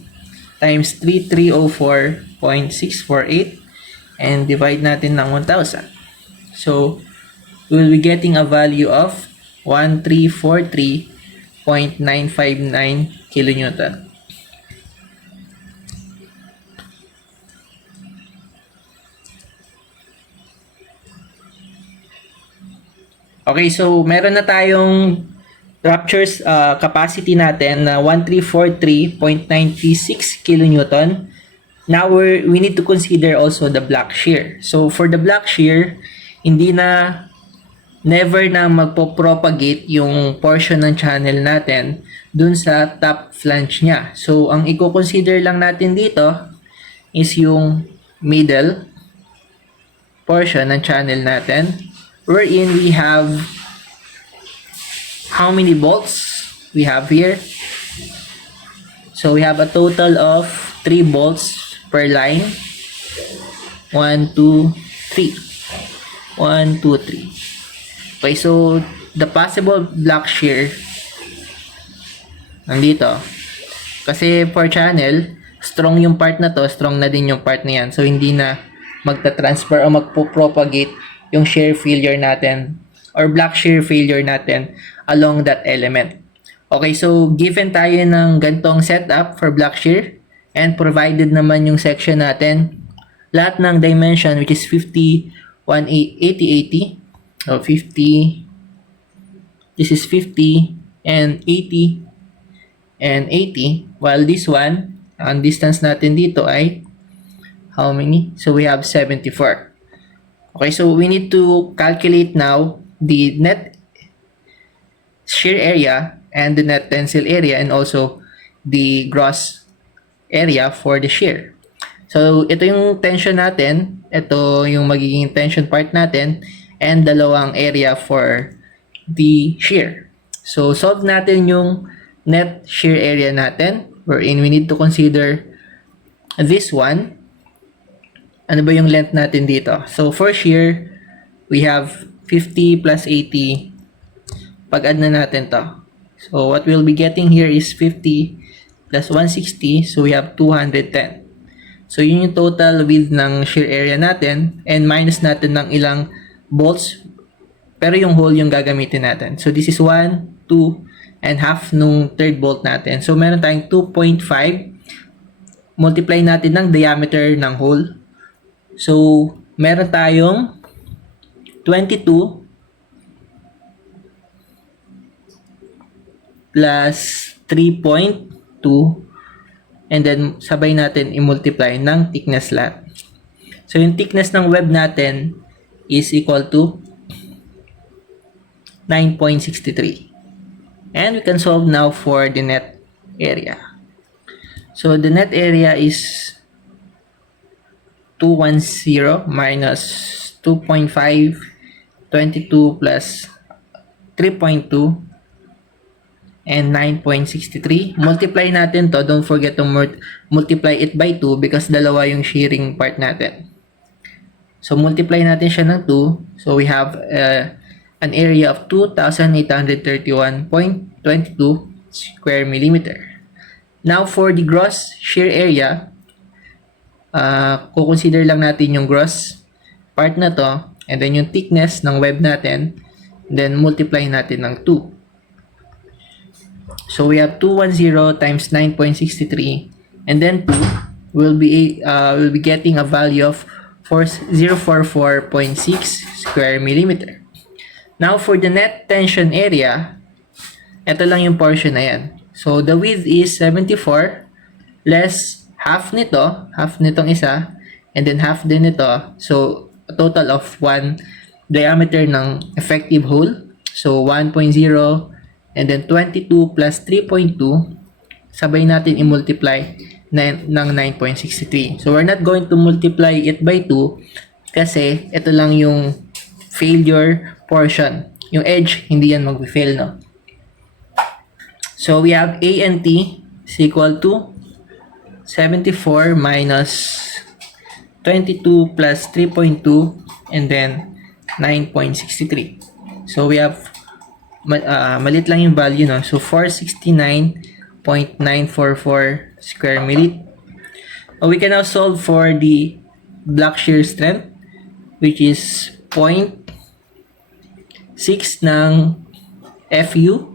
times 3304.648 and divide natin ng 1,000. So, we will be getting a value of 1343.959 kilonewton. Okay, so meron na tayong ruptures capacity natin na 1343.96 kilonewton. Now, we need to consider also the block shear. So, for the block shear, never na magpo-propagate yung portion ng channel natin dun sa top flange niya. So, ang i-consider lang natin dito is yung middle portion ng channel natin, wherein we have how many bolts we have here. So, we have a total of 3 bolts per line. 1, 2, 3. 1, 2, 3. Okay, so the possible block shear nandito. Kasi for channel, strong yung part na to, strong na din yung part na yan. So, hindi na magta-transfer o magpo-propagate yung shear failure natin or block shear failure natin along that element. Okay, so given tayo ng gantong setup for block shear and provided naman yung section natin, lahat ng dimension which is 50, 180, 80. So 50, this is 50 and 80 and 80, while this one, ang distance natin dito ay how many? So we have 74. Okay, so we need to calculate now the net shear area and the net tensile area and also the gross area for the shear. So ito yung tension natin, ito yung magiging tension part natin, and dalawang area for the shear. So solve natin yung net shear area natin, wherein we need to consider this one. Ano ba yung length natin dito? So for shear, we have 50 plus 80. Pag-add na natin to. So what we'll be getting here is 50 plus 160. So we have 210. So yun yung total width ng shear area natin, and minus natin ng ilang bolts, pero yung hole yung gagamitin natin. So this is 1, 2, and half nung third bolt natin. So meron tayong 2.5. Multiply natin ng diameter ng hole. So meron tayong 22 plus 3.2, and then sabay natin i-multiply ng thickness lahat. So yung thickness ng web natin is equal to 9.63. And we can solve now for the net area. So the net area is 210 minus 2.5, 22 plus 3.2, and 9.63. Multiply natin to. Don't forget to multiply it by 2 because dalawa yung shearing part natin. So multiply natin siya ng 2. So we have an area of 2,831.22 square millimeter. Now for the gross shear area, kukonsider lang natin yung gross part na to, and then yung thickness ng web natin, then multiply natin ng 2. So we have 210 times 9.63, and then 2 will be getting a value of 044.6 square millimeter. Now for the net tension area, ito lang yung portion na yan. So the width is 74 less half nitong isa, and then half din nito. So a total of 1 diameter ng effective hole. So 1.0, and then 22 plus 3.2, sabay natin i-multiply ng 9.63. So we're not going to multiply it by 2 kasi ito lang yung failure portion. Yung edge, hindi yan mag-fail, no? So we have A and T is equal to 74 minus 22 plus 3.2, and then 9.63. So we have malit lang yung value, no? So 469.944 square millimeter. We can now solve for the block shear strength, which is 0.6 ng FU,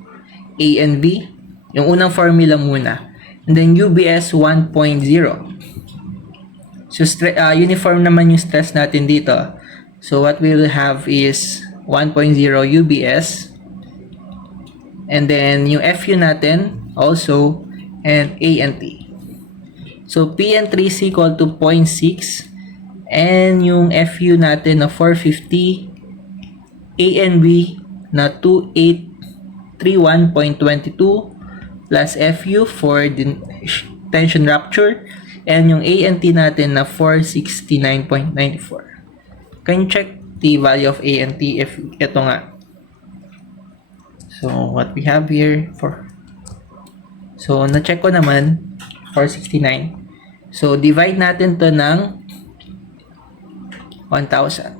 A and B. Yung unang formula muna. And then UBS 1.0. So uniform naman yung stress natin dito. So what we will have is 1.0 UBS. And then yung FU natin also, and A and T. So P and 3 is equal to 0.6, and yung FU natin na 450, A and B na 2831.22 plus FU for the tension rupture, and yung A and T natin na 469.94. Can you check the value of A and T if ito nga? So what we have here so na-check ko naman 469. So divide natin to ng 1,000.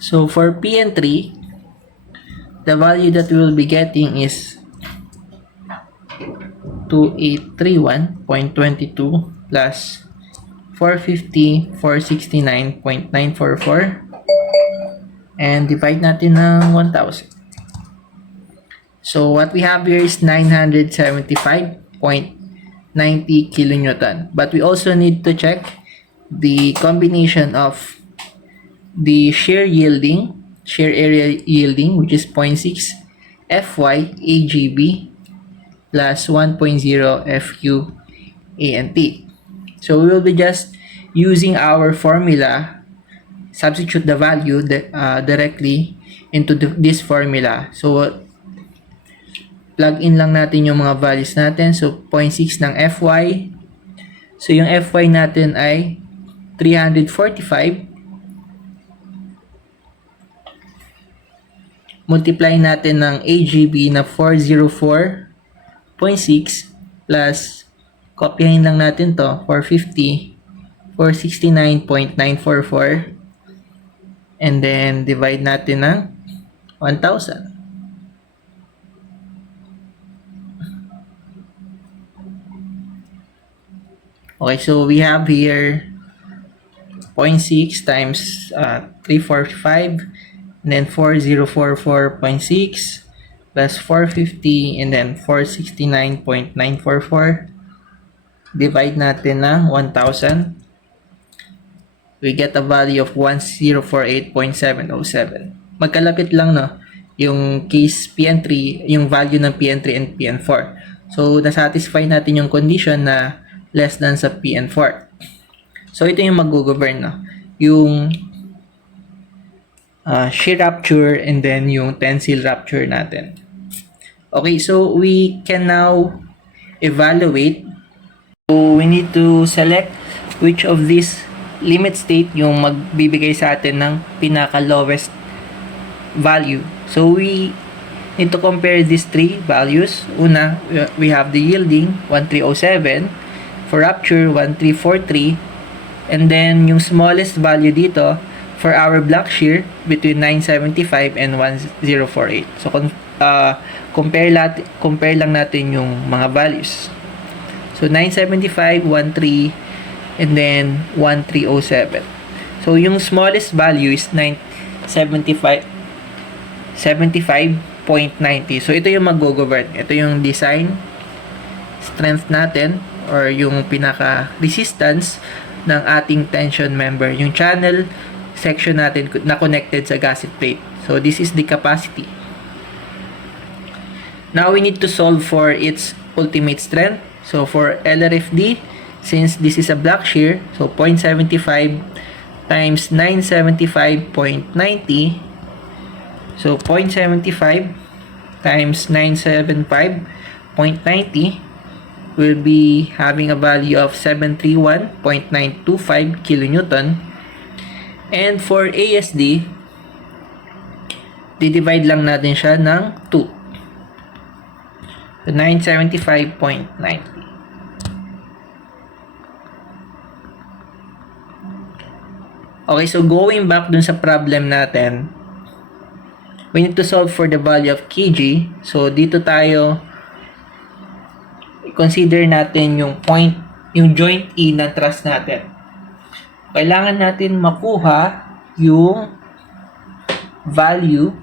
So for P and 3, the value that we will be getting is 2831.22 plus 450, 469.944, and divide natin ng 1,000. So what we have here is 975.90 kilonewton. But we also need to check the combination of the shear area yielding, which is 0.6 Fy AGB plus 1.0 Fu ANT. So we will be just using our formula, substitute the value directly into this formula. So plug in lang natin yung mga values natin. So 0.6 ng Fy. So yung Fy natin ay 345. Multiply natin ng AGB na 404.6 plus, kopyahin lang natin to, 450, 469.944, and then divide natin ng 1,000. Okay, so we have here 0.6 times 345, and then 4044.6 plus 450, and then 469.944. Divide natin ng 1,000. We get a value of 1048.707. Magkalapit lang, no? Yung case PN3, yung value ng PN3 and PN4. So, nasatisfy natin yung condition na less than sa PN4. So, ito yung mag-govern, no? Yung shear rupture and then yung tensile rupture natin. Okay, so we can now evaluate. So we need to select which of these limit state yung magbibigay sa atin ng pinaka lowest value. So we need to compare these three values. Una, we have the yielding 1307, for rupture 1343, and then yung smallest value dito for our block shear between 975 and 1048. So compare lang natin yung mga values. So 975, 13, and then 1307. So yung smallest value is 75.90. So ito yung mag-govern. Ito yung design strength natin or yung pinaka resistance ng ating tension member, yung channel section natin na connected sa gasket plate. So this is the capacity. Now we need to solve for its ultimate strength. So for LRFD, since this is a block shear, so 0.75 times 975.90, so 0.75 times 975.90 will be having a value of 731.925 kilonewton. And for ASD, di-divide lang natin siya ng 2. So 975.90. Okay, so going back dun sa problem natin, we need to solve for the value of kg. So dito tayo consider natin yung point, yung joint E ng truss natin. Kailangan natin makuha yung value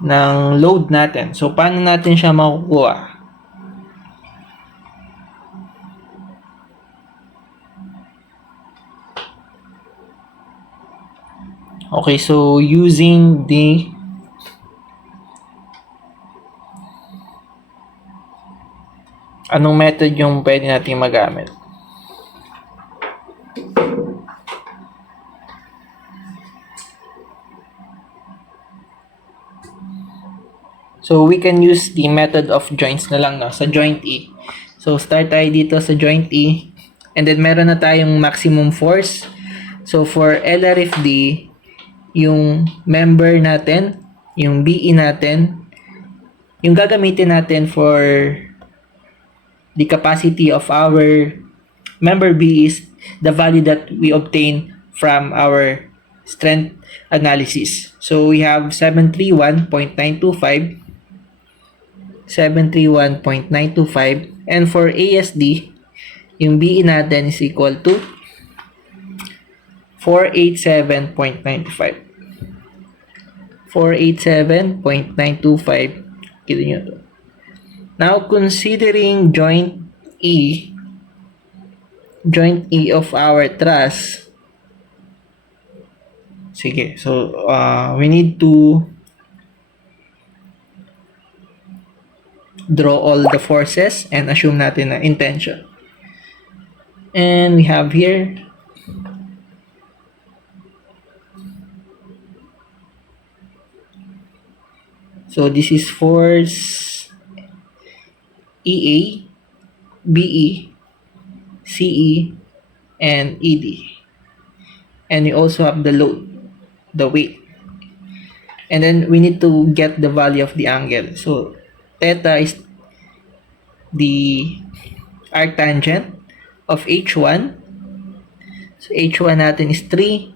ng load natin. So, paano natin siya makukuha? Okay, so using the anong method yung pwede natin magamit? So, we can use the method of joints na lang, no? Sa joint E. So, start tayo dito sa joint E. And then, meron na tayong maximum force. So, for LRFD, yung member natin, yung BE natin, yung gagamitin natin for the capacity of our member B is the value that we obtain from our strength analysis. So we have 731.925, 731.925, and for ASD, yung BE natin is equal to 487.95. 487.925 kilonewton. Now, considering joint E of our truss, sige, so we need to draw all the forces and assume natin na intention. And we have here so this is force EA, BE, CE, and ED. And we also have the load, the weight. And then we need to get the value of the angle. So theta is the arctangent of H1. So H1 natin is 3.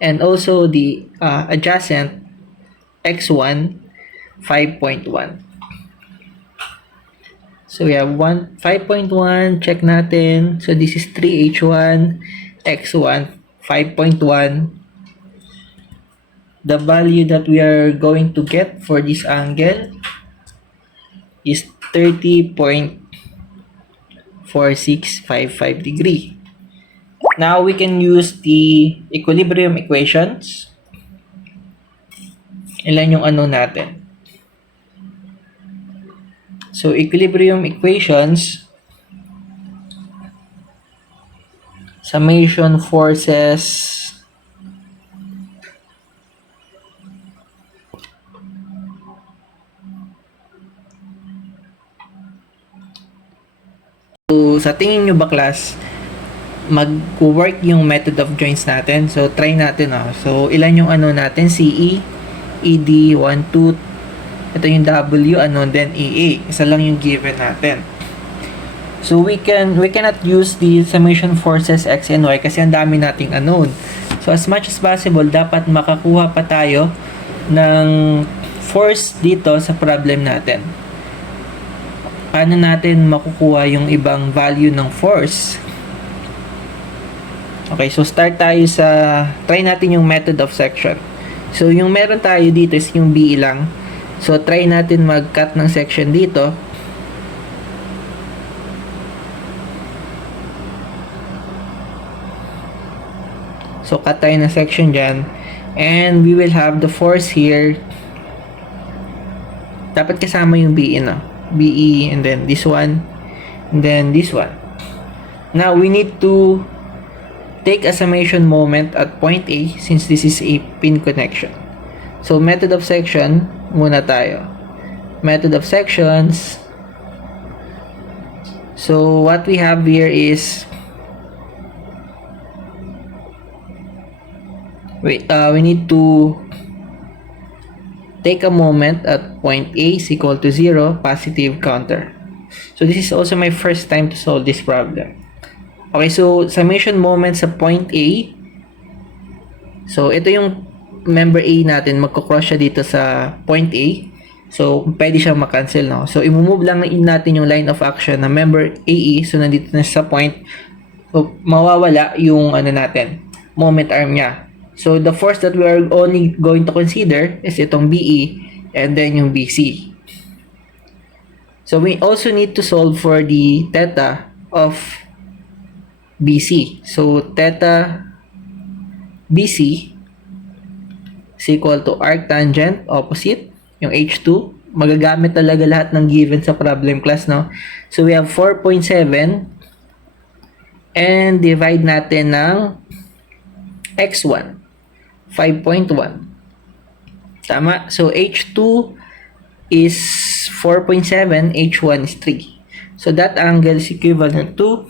And also the adjacent X1, 5.1. So we have 5.1, check natin. So this is 3H1, X1, 5.1. The value that we are going to get for this angle is 30.4655 degree. Now we can use the equilibrium equations. Ilan yung ano natin? So equilibrium equations, summation forces so sa tingin nyo ba class, mag-work yung method of joints natin? So try natin. So ilan yung ano natin? CE, ED, 1, 2, ito yung W, then EA. Isa lang yung given natin. So we cannot use the summation forces X and Y kasi ang dami nating unknown. So as much as possible, dapat makakuha pa tayo ng force dito sa problem natin. Paano natin makukuha yung ibang value ng force? Okay, so start tayo try natin yung method of section. So yung meron tayo dito is yung BE lang. So try natin mag-cut ng section dito. So cut tayo ng section dyan. And we will have the force here. Dapat kasama yung BE, BE, and then this one, and then this one. Now we need to take a summation moment at point A since this is a pin connection. So method of section muna tayo. Method of sections. So what we have here is we need to take a moment at point A is equal to 0, positive counter. So this is also my first time to solve this problem. Okay, so summation moment sa point A. So ito yung member A natin, magko-cross siya dito sa point A. So pwede siyang ma-cancel, no? So i-move lang natin yung line of action na member AE. So nandito na sa point. So mawawala yung ano natin, moment arm niya. So the force that we are only going to consider is itong BE and then yung BC. So we also need to solve for the theta of BC. So theta BC is equal to arctangent opposite, yung H2. Magagamit talaga lahat ng given sa problem class, no? So we have 4.7 and divide natin ng X1, 5.1. Tama? So H2 is 4.7, H1 is 3. So that angle is equivalent to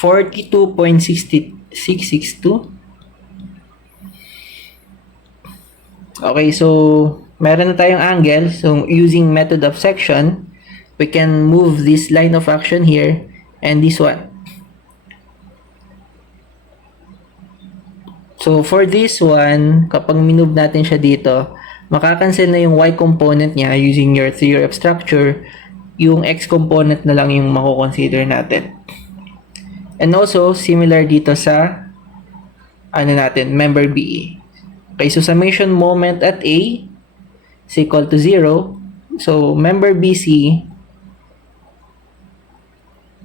42.662. Okay, so meron na tayong angle. So using method of section, we can move this line of action here and this one. So for this one, kapag minove natin siya dito, makakancel na yung Y component niya using your theory of structure. yung X component na lang yung mako-consider natin. And also, similar dito sa member BE. Okay, so summation moment at A is equal to 0. So, member BC,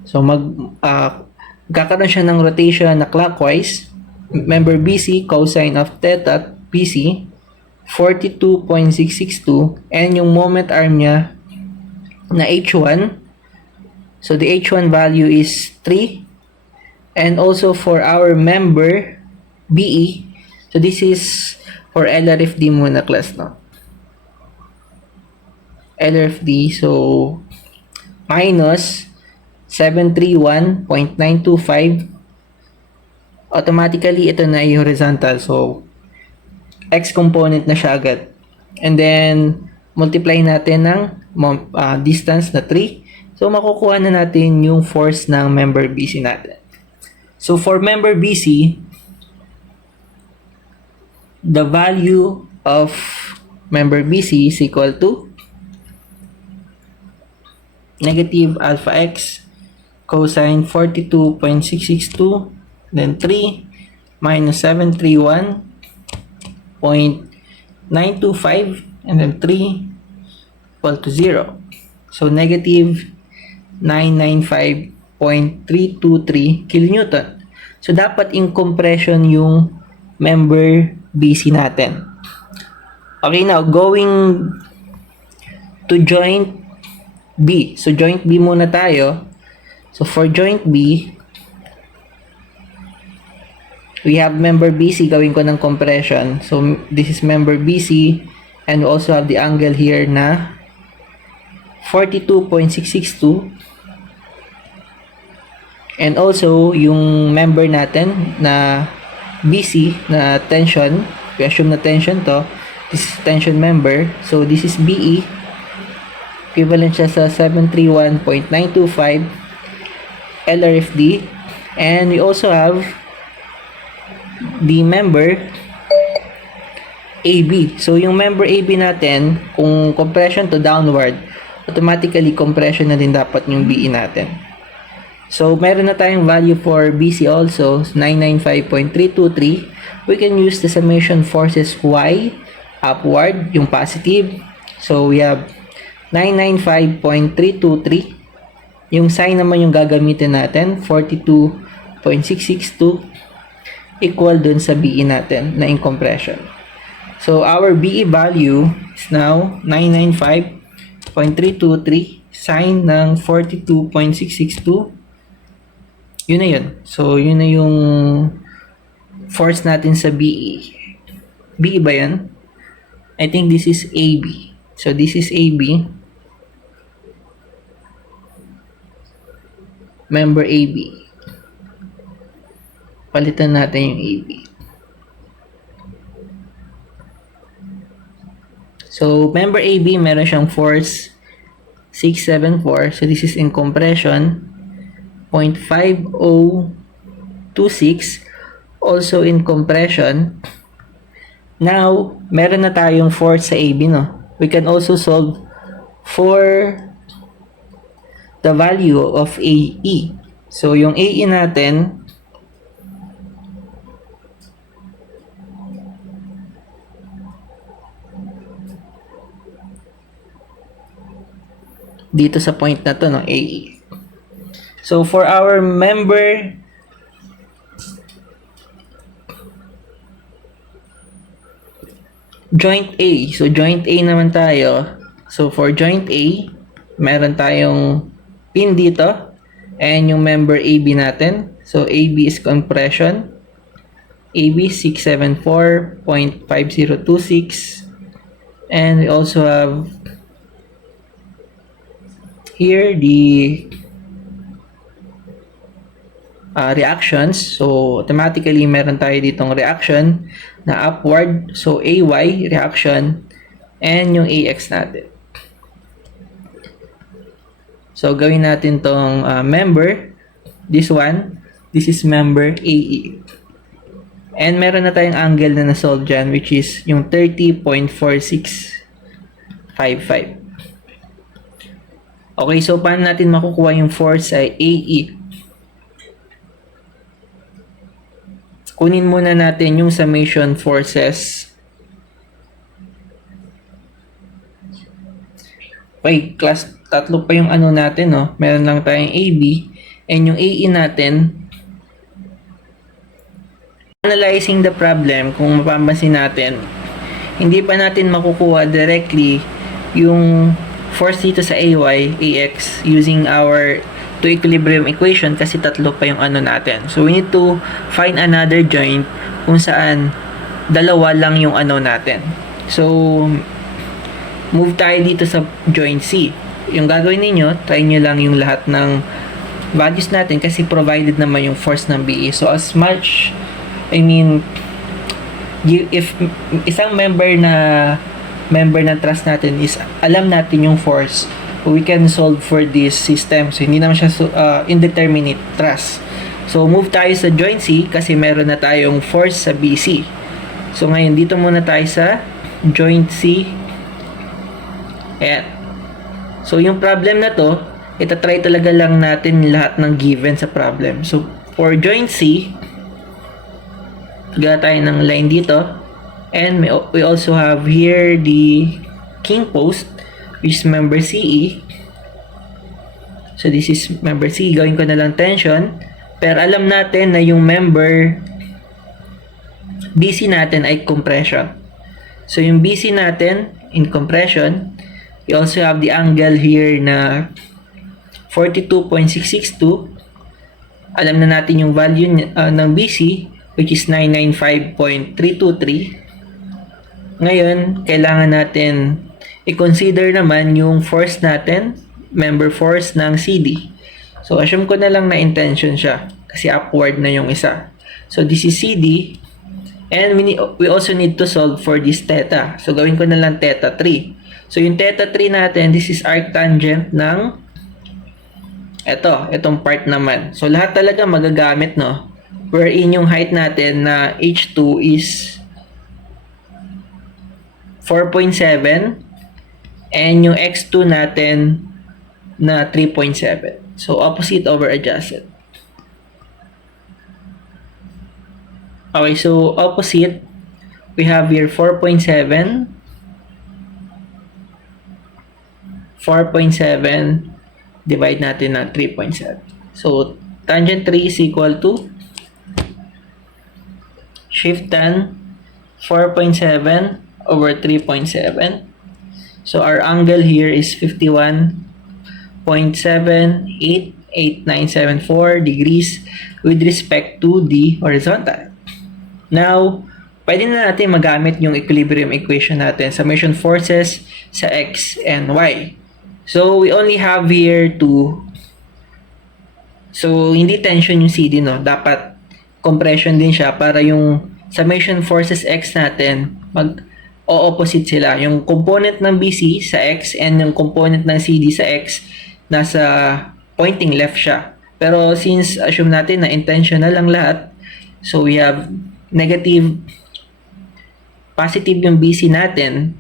so magkakaroon siya ng rotation na clockwise. Member BC, cosine of theta BC, 42.662, and yung moment arm niya na H1, so the H1 value is 3. And also for our member BE, so this is for LRFD muna class, no? LRFD, so minus 731.925. Automatically, ito na yung horizontal. So, X component na siya agad. And then, multiply natin ng distance na 3. So, makukuha na natin yung force ng member BC natin. So, for member BC, the value of member BC is equal to negative alpha x cosine 42.662, then 3 minus 731.925, and then 3 equal to 0. So, negative 995.323 kilonewton. So, dapat in compression yung member BC natin. Okay, now, going to joint B. So, joint B muna tayo. So, for joint B, we have member BC, gawin ko ng compression. So, this is member BC, and we also have the angle here na 42.662. And also, yung member natin na BC na tension, we assume na tension to, this is tension member. So, this is BE. Equivalent siya sa 731.925 LRFD. And we also have the member AB. So, yung member AB natin, kung compression to downward, automatically compression na din dapat yung BE natin. So, meron na tayong value for BC also, 995.323. We can use the summation forces Y upward, yung positive. So, we have 995.323. Yung sign naman yung gagamitin natin, 42.662, equal dun sa BE natin na in compression. So, our BE value is now 995.323, sign ng 42.662. Yun na yun. So, yun na yung force natin sa BE. BE ba yan? I think this is AB. So, this is AB. Member AB. Palitan natin yung AB. So, member AB, meron siyang force 674. So, this is in compression. 0.5026. Also in compression. Now, meron na tayong force sa AB, no? We can also solve for the value of AE. So, yung AE natin, dito sa point na to, no? AE. So, for our member joint A. So, joint A naman tayo. So, for joint A, meron tayong pin dito. And yung member AB natin. So, AB is compression. AB 674.5026. And we also have here the reactions. So, automatically, meron tayo ditong reaction na upward. So, AY, reaction, and yung AX natin. So, gawin natin tong member. This one, this is member AE. And meron na tayong angle na na-solve dyan, which is yung 30.4655. Okay, so paano natin makukuha yung force sa AE? Kunin muna natin yung summation forces. Okay, class, tatlo pa yung ano natin, no? Meron lang tayong AB, and yung AE natin, analyzing the problem, kung mapapansin natin, hindi pa natin makukuha directly yung force dito sa AY, AX, using our two equilibrium equation kasi tatlo pa yung ano natin. So, we need to find another joint kung saan dalawa lang yung ano natin. So, move tayo dito sa joint C. Yung gagawin ninyo, try nyo lang yung lahat ng values natin kasi provided naman yung force ng BE. So, as much, if isang member ng trust natin is alam natin yung force, we can solve for this system. So, hindi naman siya indeterminate trust. So, move tayo sa joint C kasi meron na tayong force sa BC. So, ngayon, dito muna tayo sa joint C. Ayan. So, yung problem na to, itatry talaga lang natin lahat ng given sa problem. So, for joint C, gawa tayo ng line dito. And we also have here the king post, which is member CE. So, this is member CE. Gawin ko na lang tension. Pero alam natin na yung member BC natin ay compression. So, yung BC natin in compression, we also have the angle here na 42.662. Alam na natin yung value ng BC, which is 995.323. Ngayon, kailangan natin i-consider naman yung force natin, member force ng CD. So, assume ko na lang na intention siya kasi upward na yung isa. So, this is CD and we also need to solve for this theta. So, gawin ko na lang theta 3. So, yung theta 3 natin, this is arctangent ng itong part naman. So, lahat talaga magagamit, no? Wherein yung height natin na H2 is 4.7 and yung X2 natin na 3.7. So, opposite over adjacent. Okay, so opposite, we have here 4.7, 4.7, divide natin na 3.7. So, tangent 3 is equal to shift tan 4.7 over 3.7. So, our angle here is 51.78897.4 degrees with respect to the horizontal. Now, pwede na natin magamit yung equilibrium equation natin, summation forces sa X and Y. So, we only have here 2. So, hindi tension yung CD, no? Dapat compression din siya para yung summation forces X natin o-opposite sila. Yung component ng BC sa X and yung component ng CD sa X, nasa pointing left siya. Pero since assume natin na intentional lang lahat, so we have negative, positive yung BC natin,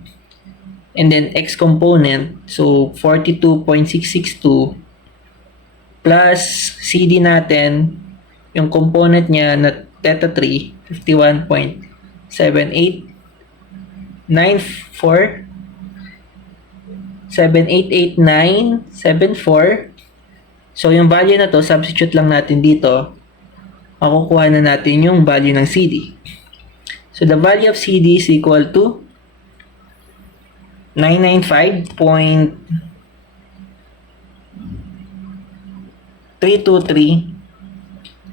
and then X component, so 42.662 plus CD natin, yung component niya na theta 3, 51.7894 788974. So, yung value na to, substitute lang natin dito. Makukuha na natin yung value ng CD. So, the value of CD is equal to 995.323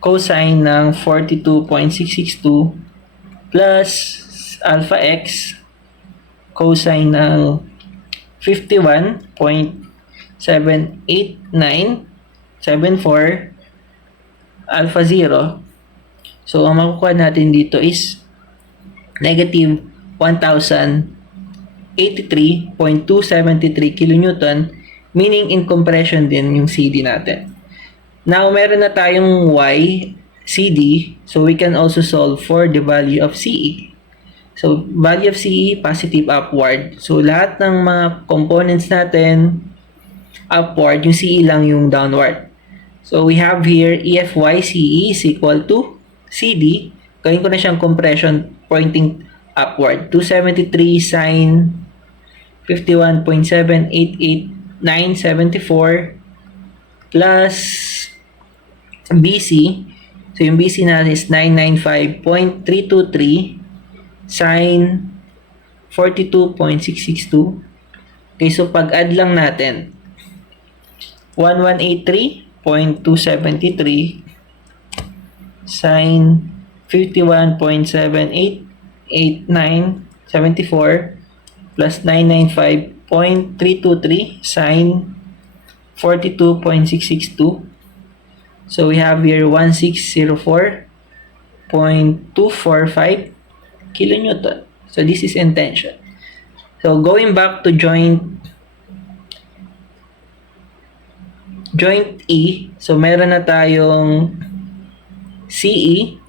cosine ng 42.662 plus alpha x cosine ng 51.78974 alpha 0. So, ang makukuha natin dito is negative 1,083.273 kilonewton, meaning in compression din yung CD natin. Now, meron na tayong Y, CD, so we can also solve for the value of CE. So, value of CE, positive upward. So, lahat ng mga components natin, upward, yung CE lang yung downward. So we have here EFY CE is equal to CD. Gawin ko na siyang compression pointing upward. 273 sine 51.788974 plus BC. So yung BC natin is 995.323 sine 42.662. Okay, so pag-add lang natin 1183.273 sine 51.788974 plus 995.323 sine 42.662. So we have here 1604.245 kilonewton. So this is in tension. So going back to joint E, so meron na tayong CE,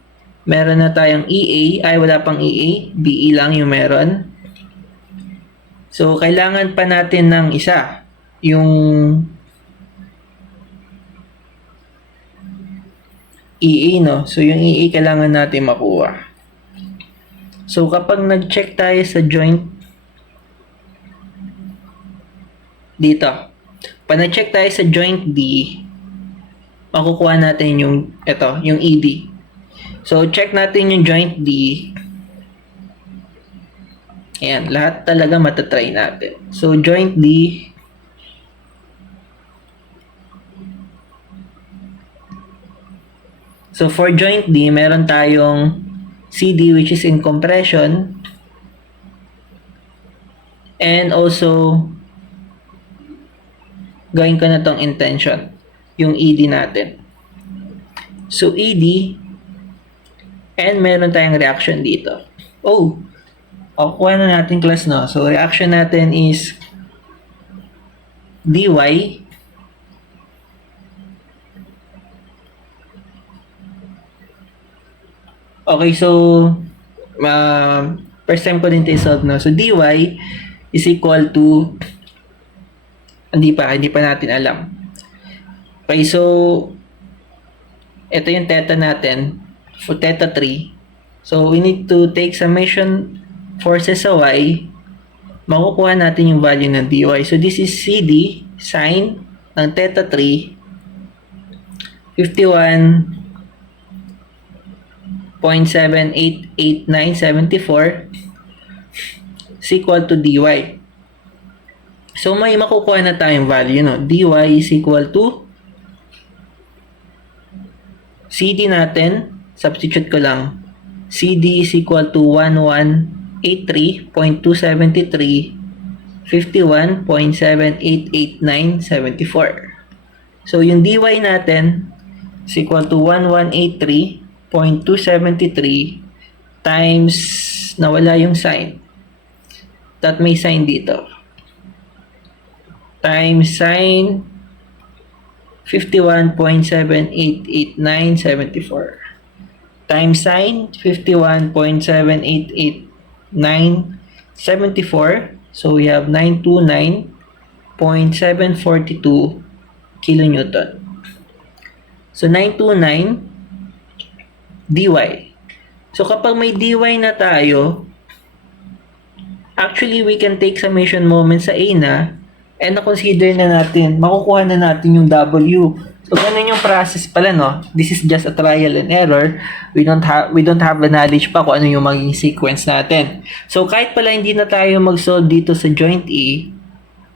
meron na tayong EA, ay wala pang EA, BE lang yung meron. So kailangan pa natin ng isa, yung EA, no? So yung EA kailangan natin makuha. So kapag nag-check tayo sa joint dito, pag nag-check tayo sa joint D, makukuha natin yung yung ED. So check natin yung joint D. Ayan, lahat talaga matatry natin. So joint D, so for joint D, meron tayong CD which is in compression, and also gawin ko na tong intention, yung ED natin. So ED, and meron tayong reaction dito. Oh, kuha na natin class, no? So reaction natin is dy okay, so first time ko din ito solve, no? So dy is equal to hindi pa natin alam. Okay, so ito yung theta natin for theta 3. So we need to take summation forces sa y, makukuha natin yung value ng dy. So this is CD sine ng theta 3 51.788974 is equal to dy. So may makukuha na tayong value, no? dy is equal to CD natin, substitute ko lang. CD is equal to 1183.273 51.788974. So yung dy natin is equal to 1183.273 times, nawala yung sign, that may sign dito, times sin 51.788974 times sin 51.788974. So we have 929.742 kilonewton. So 929 dy. So kapag may dy na tayo, actually we can take summation moment sa A na, and na-consider na natin, makukuha na natin yung W. So, ganun yung process pala, no? This is just a trial and error. We don't have the knowledge pa kung ano yung maging sequence natin. So, kahit pala hindi na tayo mag-solve dito sa joint E,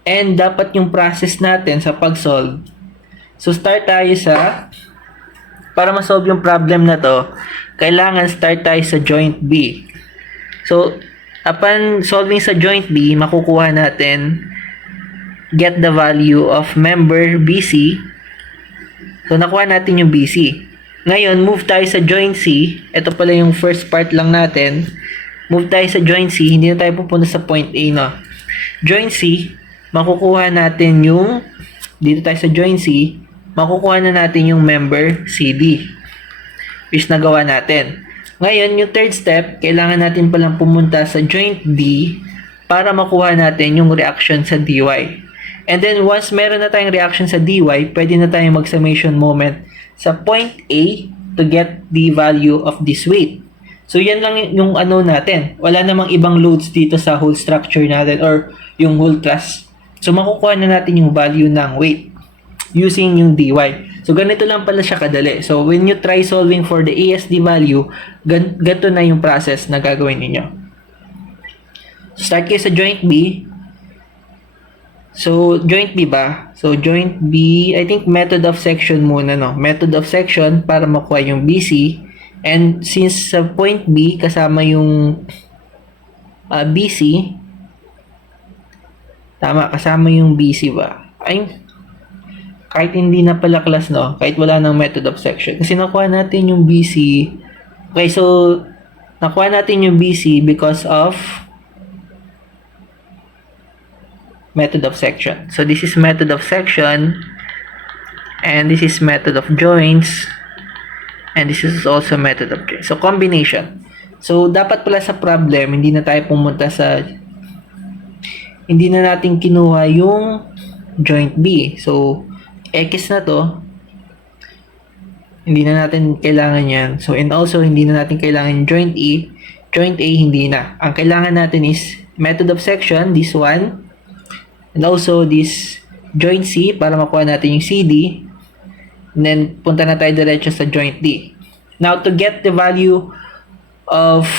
and dapat yung process natin sa pag-solve. So, start tayo para ma-solve yung problem na to, kailangan start tayo sa joint B. So, upon solving sa joint B, makukuha natin get the value of member BC. So, nakuha natin yung BC. Ngayon, move tayo sa joint C. Ito pala yung first part lang natin. Move tayo sa joint C. Hindi na tayo pupunta sa point A, no? Joint C, makukuha natin yung, dito tayo sa joint C, makukuha na natin yung member CD, which nagawa natin. Ngayon, yung third step, kailangan natin palang pumunta sa joint D para makuha natin yung reaction sa dy. And then once meron na tayong reaction sa dy, pwede na tayong mag-summation moment sa point A to get the value of this weight. So yan lang yung ano natin. Wala namang ibang loads dito sa whole structure natin or yung whole truss. So makukuha na natin yung value ng weight using yung dy. So ganito lang pala siya kadali. So when you try solving for the ASD value, ganito na yung process na gagawin niyo. Start kayo sa joint B. So joint B ba? So joint B, I think method of section muna, no? Method of section para makuha yung BC. And since sa point B kasama yung BC, tama, kasama yung BC ba? Ay, kahit hindi na pala class, no? Kahit wala ng method of section. Kasi nakuha natin yung BC. Okay, so nakuha natin yung BC because of method of section. So this is method of section and this is method of joints. And this is also method of joint. So, combination. So, dapat pala sa problem, hindi na tayo pumunta sa, hindi na natin kinuha yung joint B. So, X na to, hindi na natin kailangan yan. So, and also, hindi na natin kailangan joint E. Joint A, hindi na. Ang kailangan natin is method of section, this one. And also, this joint C, para makuha natin yung CD. And then, punta na tayo diretso sa joint D. Now, to get the value of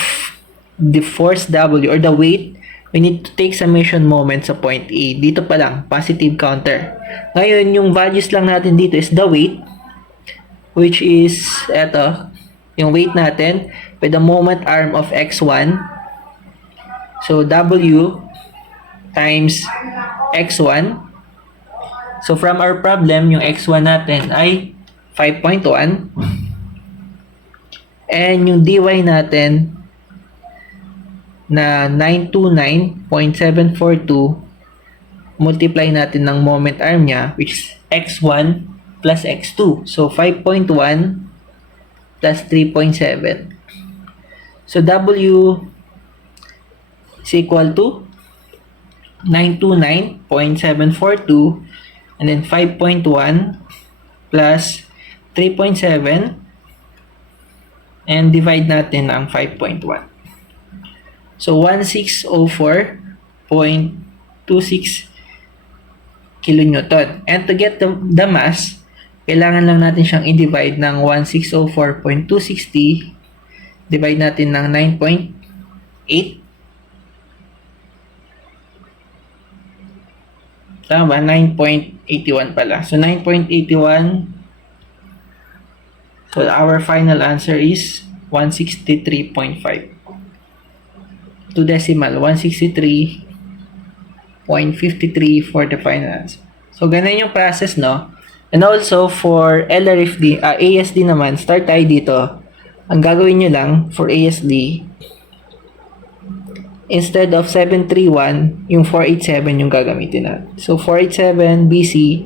the force W or the weight, we need to take summation moment sa point A. Dito pa lang, positive counter. Ngayon, yung values lang natin dito is the weight, which is, eto, yung weight natin with the moment arm of x1. So, W times x1. So, from our problem, yung x1 natin ay 5.1. And yung dy natin na 929.742, multiply natin ng moment arm niya, which is x1 plus x2. So, 5.1 plus 3.7. So, W is equal to 929.742 and then 5.1 plus 3.7 and divide natin ang 5.1. So, 1604.26 kilonewton. And to get the mass, kailangan lang natin siyang i-divide ng 1604.260, divide natin ng 9.8. Tama ba? 9.81 pala. So, 9.81. So, our final answer is 163.5. 2 decimal, 163.53 for the final answer. So, ganun yung process, no? And also, for LRFD, ASD naman, start tayo dito. Ang gagawin nyo lang for ASD, instead of 731, yung 487 yung gagamitin natin. So, 487 BC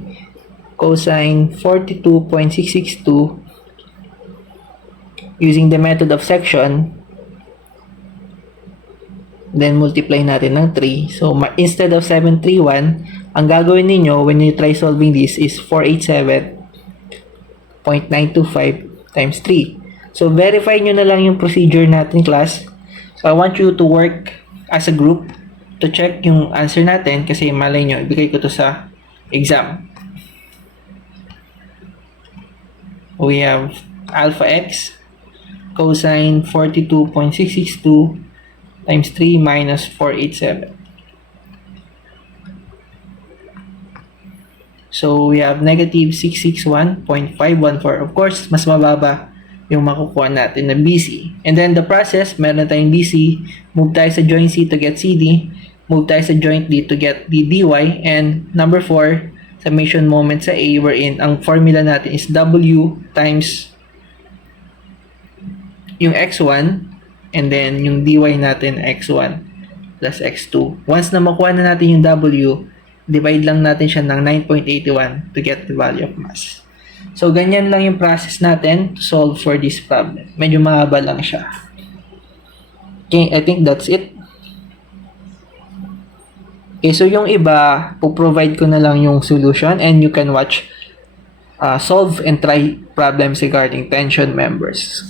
cosine 42.662 using the method of section. Then, multiply natin ng 3. So, instead of 731, ang gagawin ninyo when you try solving this is 487.925 times 3. So, verify nyo na lang yung procedure natin, class. So, I want you to work as a group to check yung answer natin kasi malay nyo, ibigay ko to sa exam. We have alpha x cosine 42.662 times 3 minus 487. So, we have negative 661.514. Of course, mas mababa yung makukuha natin na BC. And then, the process, meron tayong BC, move tayo sa joint C to get CD, move tayo sa joint D to get the DY, and number 4, summation moment sa A, wherein ang formula natin is W times yung X1, and then yung dy natin x1 plus x2. Once na makuha na natin yung W, divide lang natin siya ng 9.81 to get the value of mass. So, ganyan lang yung process natin to solve for this problem. Medyo mahaba lang siya. Okay, I think that's it. Okay, so yung iba, po-provide ko na lang yung solution and you can watch, solve and try problems regarding tension members.